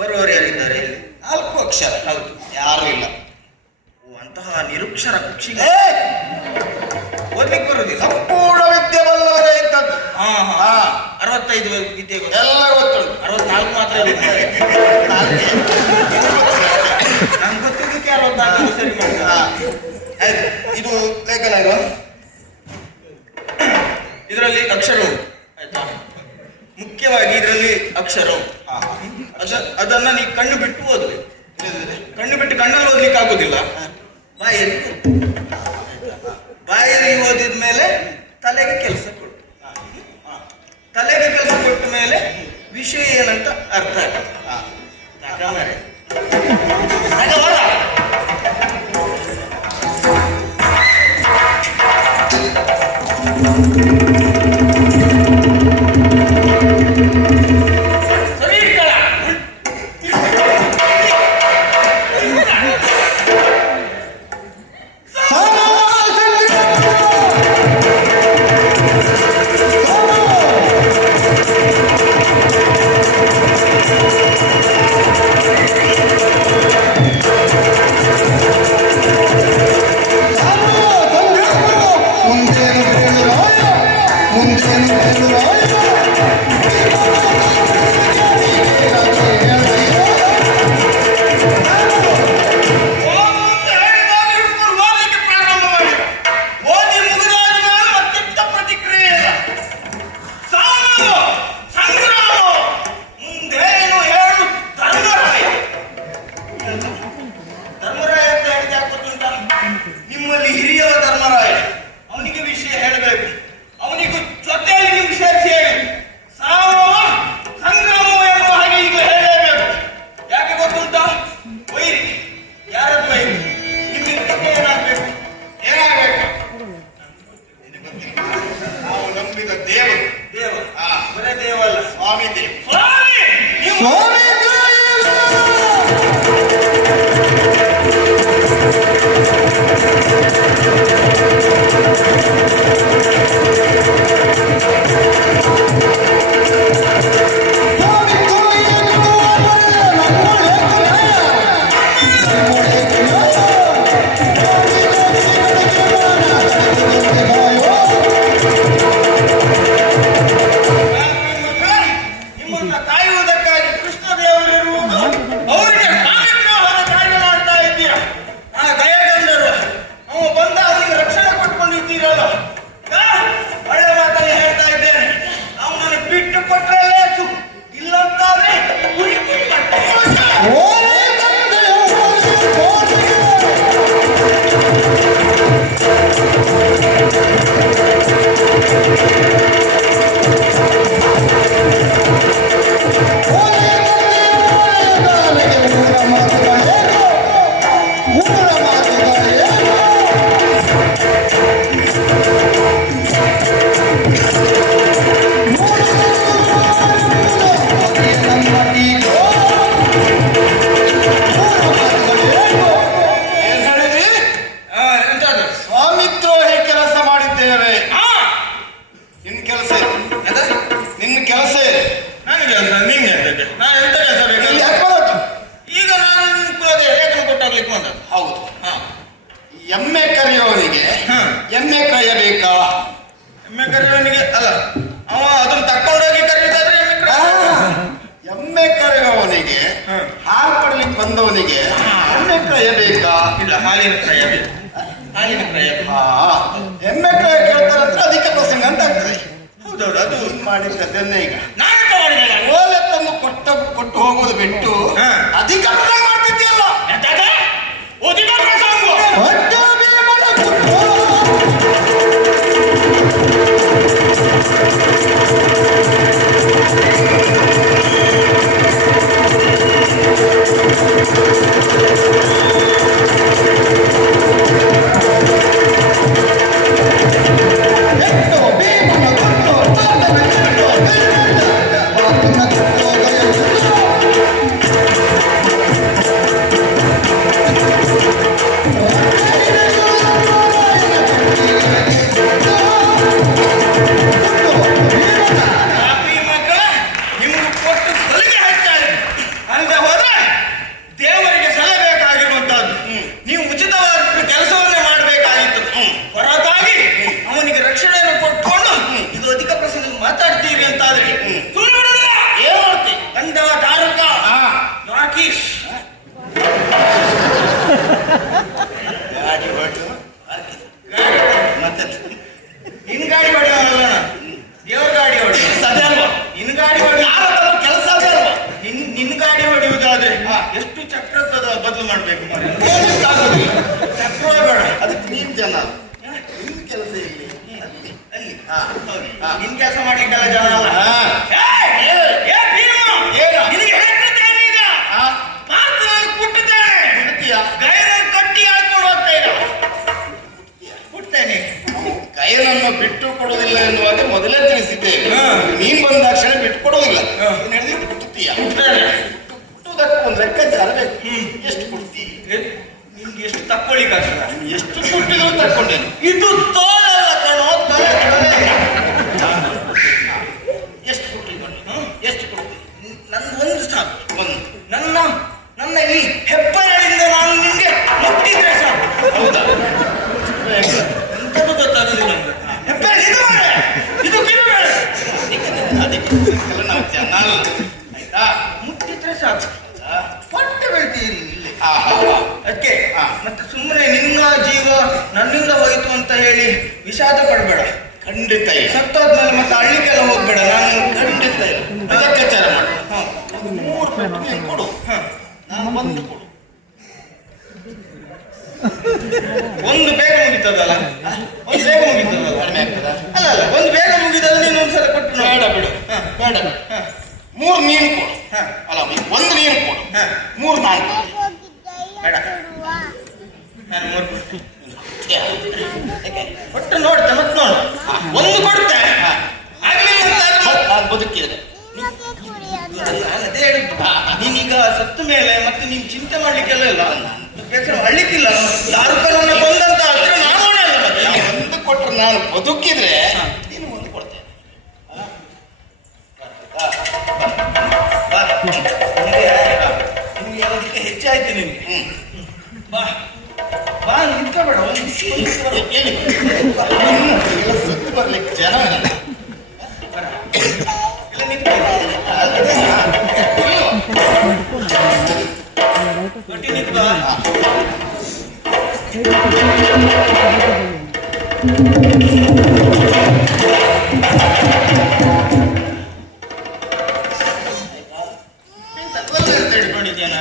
ಬರುವವರು ಯಾರಿದ್ದಾರೆ ಇಲ್ಲಿ 4 ಅಕ್ಷರ ಹೌದು ಯಾರು ಇಲ್ಲ ಓ, ಅಂತಹ ನಿರುಕ್ಷರ ಕುಕ್ಷಿ ಏ, ಓದ್ಲಿಕ್ಕೆ ಬರುದಿಲ್ಲ ಸಂಪೂರ್ಣ ವಿದ್ಯೆ ಬಲ್ಲವರೇ ಇದ್ದದ್ದು ಹಾ ಹಾ. ಹಾ 65 ವಿದ್ಯೆ ಗೊತ್ತು. ಎಲ್ಲ ಗೊತ್ತುಂಟು 64 ಮಾತ್ರ ನಾಲ್ಕೇ. ನನ್ಗೆ ಗೊತ್ತಿದ್ದಕ್ಕೆ 64 ಸರಿ ಮಾಡ್ತಾರೆ ಹಾ. ಆಯ್ತು ಇದು ಲೇಖನ ಇದು ಇದರಲ್ಲಿ ಅಕ್ಷರ ಉಂಟು ಆಯ್ತಾ ಮುಖ್ಯವಾಗಿ ಇದರಲ್ಲಿ ಅಕ್ಷರ ಉಂಟು. ಹಾ. ಅದನ್ನ ನೀವು ಕಣ್ಣು ಬಿಟ್ಟು ಓದ್ಬೇಕು ಕಣ್ಣು ಬಿಟ್ಟು ಕಣ್ಣಲ್ಲಿ ಓದ್ಲಿಕ್ಕೆ ಆಗುದಿಲ್ಲ ಬಾಯಲ್ಲಿ ಬಾಯಲ್ಲಿ ಓದಿದ ಮೇಲೆ ತಲೆಗೆ ಕೆಲಸ ಕೊಟ್ಟು ತಲೆಗೆ ಕೆಲಸ ಕೊಟ್ಟ ಮೇಲೆ ವಿಷಯ ಏನಂತ ಅರ್ಥ ಆಗುತ್ತೆ ಸರಿ ಇಟ್ಕೊಳ್ಳ. ನಿಮ್ಮಲ್ಲಿ ಹಿರಿಯ ಧರ್ಮರಾಯ ಅವನಿಗೆ ವಿಷಯ ಹೇಳಬೇಕು ಅವನಿಗೂ ಜೊತೆಯಲ್ಲಿ ನಿಮ್ಗೆ ಸೇರಿಸಿ ಹೇಳಿ ಸಾವು ಸಂಗ್ರಾಮ ಎಂಬ ಹಾಗೆ ಈಗ ಹೇಳಲೇಬೇಕು ಯಾಕೆ ಗೊತ್ತುಂಟಾ ವೈರಿ ಯಾರದ್ದು ವೈರಿ ನಿಮಗೆ ಏನಾಗಬೇಕು ಏನಾಗಬೇಕು ನಾವು ನಂಬಿದ ದೇವರು ದೇವ ಹಾ. ಬರೇ ದೇವಲ್ಲ ಸ್ವಾಮಿ ದೇವ ಸ್ವಾಮಿ ನೀವು ನಿಮ್ಮನ್ನ ಕಾಯುವುದಕ್ಕಾಗಿ ಕೃಷ್ಣ ದೇವರಿರುವುದು ಅವರಿಗೆ ಸ್ವಾಮಿತ್ವವಾದ ಕಾರ್ಯ ಮಾಡ್ತಾ ಇದ್ದೀರಾ ಆ ಗಯಗಂಧರ್ವ ಅವ ಬಂದ ಅವನಿಗೆ ರಕ್ಷಣೆ ಕೊಟ್ಕೊಂಡಿದ್ದೀರಲ್ಲ ಒಳ್ಳೆ ಮಾತಲ್ಲಿ ಹೇಳ್ತಾ ಇದ್ದೇನೆ ಅವನನ್ನು ಬಿಟ್ಟು ಕೊಟ್ರೆ ಲೇಸು ಇಲ್ಲಂತಾದ್ರೆ ಉಳಿಕೆ ಏನ್ ಹೇಳಿದ್ರಿ ಎಂತಾದ್ರು ಸ್ವಾಮಿದ್ರೋಹಿ ಕೆಲಸ ಮಾಡಿದ್ದೇವೆ ನಿನ್ನ ಕೆಲಸ ನಿನ್ನ ಕೆಲಸ ನನ್ನ ಕೆಲಸ ನಿಂಗೆ ಅಂತಕ್ಕೆ ನಾನು ಎಂತ ಕೆಲಸ ಬೇಕು ಯಾಕೆ ಬರೋದು ಈಗ ನಾನು ಅದೇ ಲೇಖನ ಕೊಟ್ಟಾಗ್ಲಿಕ್ಕೆ ಬಂದ ಹೌದು ಹಾ ಎಮ್ಮೆ ಕರೆಯೋನಿಗೆ ಹ್ಮ್. ಎಮ್ಮೆ ಕರೆಯಬೇಕಾ ಎಮ್ಮೆ ಕರೆಯೋನಿಗೆ ಅಲ್ಲ ಅವ ಅದನ್ನ ತಕೊಂಡೋಗಿ ಕರೀತಾದ್ರೆ ಎಮ್ಮೆ ಕರೆಯುವವನಿಗೆ ಹ್ಮ್. ಹಾಲು ಪಡ್ಲಿಕ್ಕೆ ಬಂದವನಿಗೆ ಎಮ್ಮೆ ಕರೆಯಬೇಕಾ ಇಲ್ಲ ಹಾಲಿನ ಕ್ರಯ ಬೇಕು ಹಾಲಿನ ಕ್ರಯ ಬೇಕು ಹಾ ಎಮ್ಮೆ ಕರೆ ಕೇಳ್ತಾರಂದ್ರೆ ಅಧಿಕ ಪ್ರಸಂಗ ಅಂತ ಆಗ್ತದೆ ಹೌದೌದು ಅದು ನೀನ್ ಮಾಡಿದ್ದನ್ನೇ ಈಗ ನಾಟಕ ಮಾಡಿದೆ ಓಲೆ ತಂದು ಕೊಟ್ಟು ಹೋಗೋದು ಬಿಟ್ಟು ಹಾ. ಅಧಿಕ ಪ್ರಸಂಗ ಮಾಡ್ತಿದ್ಯಲ್ಲ ಎಂತದ ಓದಿದ ಪ್ರಸಂಗ ಹೊಟ್ಟ ಭೀಮನ ಮತ್ತೆ ನಿನ್ ಗಾಡಿ ಹೊಡೆಯವಲ್ಲ, ದೇವ್ರ ಗಾಡಿ ಹೊಡೆಯ ಅದೇ ಅಲ್ವಾ? ನಿನ್ ಗಾಡಿ ಹೊಡೆಯ ಕೆಲಸ ಅದೇ ಅಲ್ವಾ? ನಿನ್ ಗಾಡಿ ಹೊಡೆಯುವುದಾದ್ರೆ ಎಷ್ಟು ಚಕ್ರದ ಬದಲು ಮಾಡ್ಬೇಕು ಮಾರ್ರೆ? ಆಗೋದಿಲ್ಲ. ಚಕ್ರವೇ ಬೇಡ. ಅದಕ್ಕೆ ನೀನ್ ಜನ ನಿನ್ ಕೆಲಸ ಇಲ್ಲಿ ಅಲ್ಲಿ ಹೌದು. ನಿನ್ ಕೆಲಸ ಮಾಡ್ಲಿಕ್ಕೆಲ್ಲ ಜನ ಅಲ್ಲ. ನಿನಗೆ ಹೇಳ್ತಿದ್ದೇನೆ ಈಗ, ಪಾತ್ರದಲ್ಲಿ ಕುಟ್ಟುತ್ತೇನೆ, ಗೈರನ್ನು ಕಟ್ಟಿ ಹಾಕೊಂಡು ಹೋಗ್ತಾ ಇಲ್ಲ, ಕುಟ್ತೇನೆ. ಕೈಯನ್ನು ಬಿಟ್ಟು ಕೊಡುವುದಿಲ್ಲ ಎನ್ನುವಾಗ ಮೊದಲೇ ತಿಳಿಸಿದ್ದೇವೆ. ನೀನ್ ಬಂದಾಕ್ಷಣ ಬಿಟ್ಟು ಕೊಡುವುದಿಲ್ಲ. ಹೇಳಿದ್ರೆ ಕುಟ್ಟುತ್ತೀಯ. ಕುಟ್ಟುವುದಕ್ಕೂ ಒಂದು ಲೆಕ್ಕಾಚಾರ ಬೇಕು. ಎಷ್ಟು ಕೊಡ್ತೀವಿ? ನಿಮ್ಗೆ ಎಷ್ಟು ತಕ್ಕೊಳಿಕಾಗ್ತದ? ಎಷ್ಟು ಕೊಟ್ಟಿದ್ರು ತಕ್ಕೊಂಡೇನು. ಇದು ತೋಳಲ್ಲ ಕಣೋ, ತಲೆ ತಲೆ. ಎಷ್ಟು ಕೊಟ್ಟಿದ್ದು? ಎಷ್ಟು ಕೊಡ್ತೀವಿ? ನಂದು ಒಂದು ಸಾಕು. ಒಂದು ನನ್ನ ಈ ಹೆಬ್ಬರಳಿಂದ ನಾನು ನಿಮ್ಗೆ ಮುಟ್ಟಿದ್ರೆ ಸಾಕು. ಹೌದಾ? ಎಂಥದ್ದು ಗೊತ್ತಾಗುದಿಲ್ಲ ನಮ್ಗೆ. ಹೆಬ್ಬೆರಳು ಇದು ಮಾರ್ರೆ, ಇದು ಕಿರುಬೆರಳು. ಅದಕ್ಕೆ ನಾವು ಜನ ಅಲ್ಲ. ಆಯ್ತಾ? ಮುಟ್ಟಿದ್ರೆ ಸಾಕು, ಹೊಟ್ಟೆ ಬೆಳ್ತೀರಿ ಇಲ್ಲಿ. ಅದಕ್ಕೆ ಮತ್ತೆ ಸುಮ್ಮನೆ ನಿನ್ನ ಜೀವ ನನ್ನಿಂದ ಹೋಯ್ತು ಅಂತ ಹೇಳಿ ವಿಷಾದ ಪಡಬೇಡ. ಖಂಡಿತ ಇಲ್ಲ. ಸತ್ತೋದ್ಮೇಲೆ ಮತ್ತೆ ಹಳ್ಳಿಗೆಲ್ಲ ಹೋಗ್ಬೇಡ. ನಾನು ಖಂಡಿತ ಇಲ್ಲ. ಲೆಕ್ಕಾಚಾರ ಮಾಡು. ಹಾ 3 ಪೆಟ್ಟು ನೀನು ಕೊಡು, ನಾನು 1 ಕೊಡು. ಒಂದು ಬೇಗ ಮುಗಿತದಲ್ಲ, ಒಂದು ಬೇಗ ಮುಗಿತದಲ್ಲ, ಕಡಿಮೆ ಆಗ್ತದ? ಅಲ್ಲ ಒಂದು ಬೇಗ ಮುಗಿದಲ್ಲ, ನೀನು ಒಂದ್ಸಲ ಕೊಟ್ಟು ಬೇಡ ಬಿಡು, ಬೇಡ ಬಿಡು. 3 ನೀನು ಕೊಡು. ಅಲ್ಲ 1 ನೀನು ಕೊಡು, 3 ನಾನು ಕೊಡು. ಬೇಡ, ನಾನು 3 ಕೊಡ್ತೇನೆ. ಒಟ್ಟು ನೋಡ್ತೆ ಮತ್ತೆ ನೋಡು, 1 ಕೊಡ್ತೆ ನಾನು ಬದುಕಿದ್ರೆ. ಅದೇ ಹೇಳಿದ್ದು, ನೀನೀಗ ಸತ್ತ ಮೇಲೆ ಮತ್ತೆ ನೀನ್ ಚಿಂತೆ ಮಾಡ್ಲಿಕ್ಕೆಲ್ಲ ಇಲ್ಲ, ಬೇಕಾದ್ರೆ ಮಾಡ್ಲಿಕ್ಕಿಲ್ಲ. ಯಾರು ಕಲನ್ನ ಬಂದಂತ ಆದ್ರೆ ನಾನು ಅಲ್ಲ. ಮತ್ತೆ 1 ಕೊಟ್ರೆ ನಾನು ಬದುಕಿದ್ರೆ ನೀನು 1 ಕೊಡ್ತೇನೆ. ನಿಮ್ಗೆ ಅದಕ್ಕೆ ಹೆಚ್ಚಾಯ್ತು ನಿಮ್ಗೆ. ಬಾ ಬಾ, ನಿಂತ್ಕೋಬೇಡ. ಸುದ್ದಿ ಬರ್ಲಿಕ್ಕೆ ಜನ ಇಟ್ಕೊಂಡಿದ್ದೇನೆ.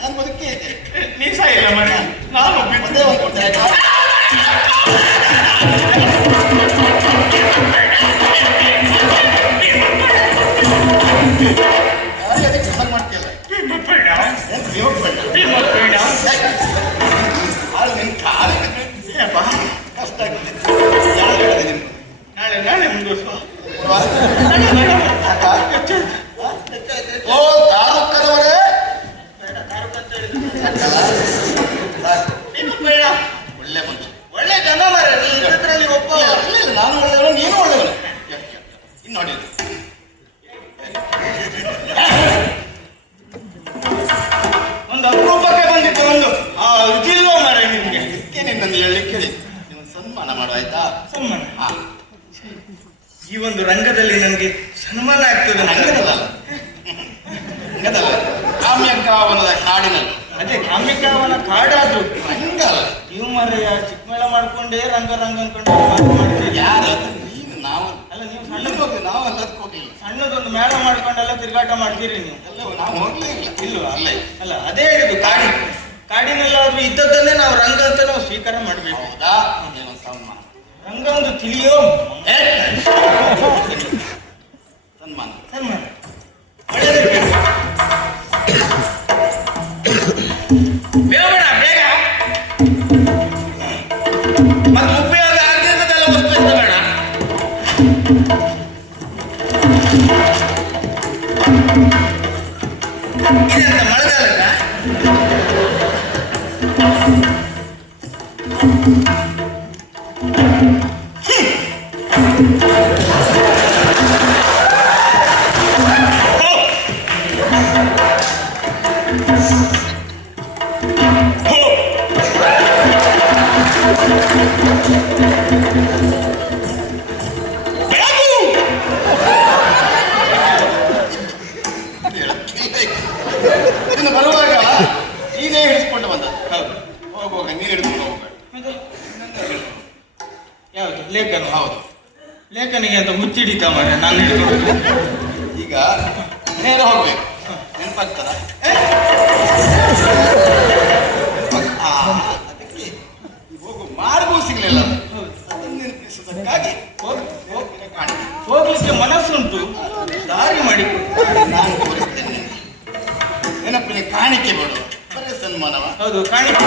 ನಾನು ಬದುಕಿ ಇದ್ದೇನೆ. ನೀ ಸಾಯಿಲ್ಲ ಮನೆ, ನಾನು ಒಂದೇ 1 ಕೊಡ್ತೇನೆ. ಅದಕ್ಕೆ ಸರ್ ಮಾಡ್ತೀಯಲ್ಲ ಆಳು ನಿನ್ ಕಾಲಿಗೆ ಕಷ್ಟ ಆಗಿದೆ. ನಾಳೆ ಮುಂದುವರ್ಸುವ. ಓ ತಾಲೂಕದವರೇ, ಒಳ್ಳೆ ಮನುಷ್ಯ, ಒಳ್ಳೆ ಜನ ಮರ. ಇದರಲ್ಲಿ ಒಬ್ಬ ಇಲ್ಲ, ನಾನು ಒಳ್ಳೆಯವನು, ನೀನು ಒಳ್ಳೆಯವನು. ಇನ್ನು ನೋಡಿ, ಒಂದು ಅಪರೂಪಕ್ಕೆ ಬಂದಿತ್ತು, ಒಂದು ರುಚಿಲ್ವ ಮರ ನಿಮ್ಗೆ. ಇದಕ್ಕೆ ನಿನ್ನನ್ನು ಹೇಳಲಿಕ್ಕೆ ಹೇಳಿ. ನೀವು ಸನ್ಮಾನ ಮಾಡು ಆಯ್ತಾ? ಸನ್ಮಾನ. ಈ ಒಂದು ರಂಗದಲ್ಲಿ ನನಗೆ ಸನ್ಮಾನ ಆಗ್ತದೆ. ರಂಗದಲ್ಲ, ರಂಗದಲ್ಲ, ಕಾಮ್ಯಕಾವನದ ಕಾಡಿನಲ್ಲಿ. ಅದೇ ಕಾಮಿಕಾವನ ಕಾಡಾದ್ರು ರಂಗ ಅಲ್ಲ. ನೀವು ಮರೆಯ ಚಿಕ್ಕಮೇಳ ಮಾಡ್ಕೊಂಡೇ ರಂಗ ಅನ್ಕೊಂಡು ಮಾಡ್ತೀರಿ. ಯಾರು? ನೀನು, ನಾವು ಅಲ್ಲ, ನೀವು ಸಣ್ಣಕ್ಕೆ ಹೋಗಿ ನಾವು ಅಲ್ಲದಕ್ಕೆ ಹೋಗ್ಲಿಲ್ಲ. ಸಣ್ಣದೊಂದು ಮೇಳ ಮಾಡ್ಕೊಂಡೆಲ್ಲ ತಿರುಗಾಟ ಮಾಡ್ತೀರಿ ನೀವು. ಎಲ್ಲವೂ ನಾವು ಹೋಗ್ಲೇ ಇಲ್ಲ. ಇಲ್ವಾ? ಇಲ್ಲ. ಅಲ್ಲ ಅದೇ ಹೇಳಿದ್ದು, ಕಾಡಿನಲ್ಲಾದ್ರೂ ಇದ್ದದ್ದನ್ನೇ ನಾವು ರಂಗ ಅಂತ ನಾವು ಸ್ವೀಕಾರ ಮಾಡ್ಬೇಕು. ಹೌದಾ? ಏನೋ ಸನ್ಮಾನ. ರಂಗ ಒಂದು ತಿಳಿಯೋ ಸನ್ಮಾನ. ಸನ್ಮಾನ ಒಳ್ಳೆದಿರ್ಬೇಕು. ಬೇಡ ಬೇಗ, ಮತ್ತೆ ಉಪಯೋಗ ಆಗದಿದ್ದೆಲ್ಲ ವಸ್ತು ಇತ್ತು ಬೇಡ. ಇದೆಂತ ಮಳೆಗಾಲಕ್ಕ? ಹೋ. ಬೆಳಕು. ಇದನ್ನು ಬರುವಾಗ ನೀನೇ ಹಿಡಿದುಕೊಂಡು ಬಂದದ್ದು. ಹೌದು. ಹೋಗುವಾಗ ನೀನು ಹಿಡಿದುಕೊಂಡು ಹೋಗ್ಬೇಡ. ಮತ್ತೆ? ಯಾವುದು ಲೇಖನ? ಹೌದು, ಲೇಖನಿಗೆ ಅಂತ ಮುಚ್ಚಿಡಿತ ಮಾರ್ರೆ, ನಾನು ಹಿಡ್ಕೊಂಡು. ಈಗ ನೇರ ಹೋಗ್ಬೇಕು. ನೆನಪಾಗ್ತದ? ಅದಕ್ಕೆ ಹೋಗು ಮಾರ್ಗೂ ಸಿಗ್ಲಿಲ್ಲ. ಅದನ್ನು ನೆನಪಿಸುವುದಕ್ಕಾಗಿ ಹೋಗಿ ಕಾಣಿ. ಹೋಗ್ಲಿಕ್ಕೆ ಮನಸ್ಸುಂಟು, ದಾರಿ ಮಾಡಿಕೊಡು. ನಾನು ತೋರಿಸ್ತೇನೆ. ನೆನಪಿನ ಕಾಣಿಕೆ ಬೇಡ, ಬರೇ ಸನ್ಮಾನವ. ಹೌದು, ಕಾಣಿಕೆ.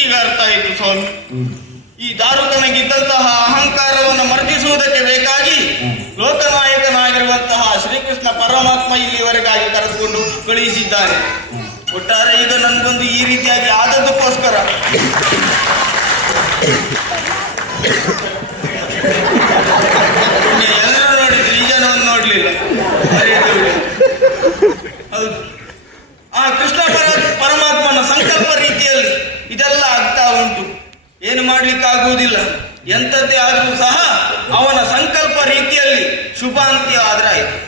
ಈಗ ಅರ್ಥ ಆಯಿತು ಸ್ವಾಮಿ. ಈ ದಾರುಕನಿಗಿದ್ದಂತಹ ಅಹಂಕಾರವನ್ನು ಮರ್ದಿಸುವುದಕ್ಕೆ ಬೇಕಾಗಿ ಲೋಕನಾಯಕನಾಗಿರುವಂತಹ ಶ್ರೀಕೃಷ್ಣ ಪರಮಾತ್ಮ ಇಲ್ಲಿವರೆಗಾಗಿ ಕರೆದುಕೊಂಡು ಕಳುಹಿಸಿದ್ದಾನೆ. ಒಟ್ಟಾರೆ ಈಗ ನನ್ಗೊಂದು ಈ ರೀತಿಯಾಗಿ ಆದದ್ದಕ್ಕೋಸ್ಕರ ಎಲ್ಲರೂ ನೋಡಿದ್ರು, ಈ ಜನವನ್ನು ನೋಡ್ಲಿಲ್ಲ. ಹೌದು, ಆ ಕೃಷ್ಣ ಪರಮಾತ್ಮನ ಸಂಕಲ್ಪ ರೀತಿಯಲ್ಲಿ ಇದೆಲ್ಲ ಆಗ್ತಾ ಉಂಟು. ಏನು ಮಾಡ್ಲಿಕ್ಕಾಗುವುದಿಲ್ಲ. ಎಂಥದ್ದೇ ಆದರೂ ಸಹ ಅವನ ಸಂಕಲ್ಪ ರೀತಿಯಲ್ಲಿ ಶುಭಾಂತ್ಯ ಆದ್ರೆ ಆಯ್ತು.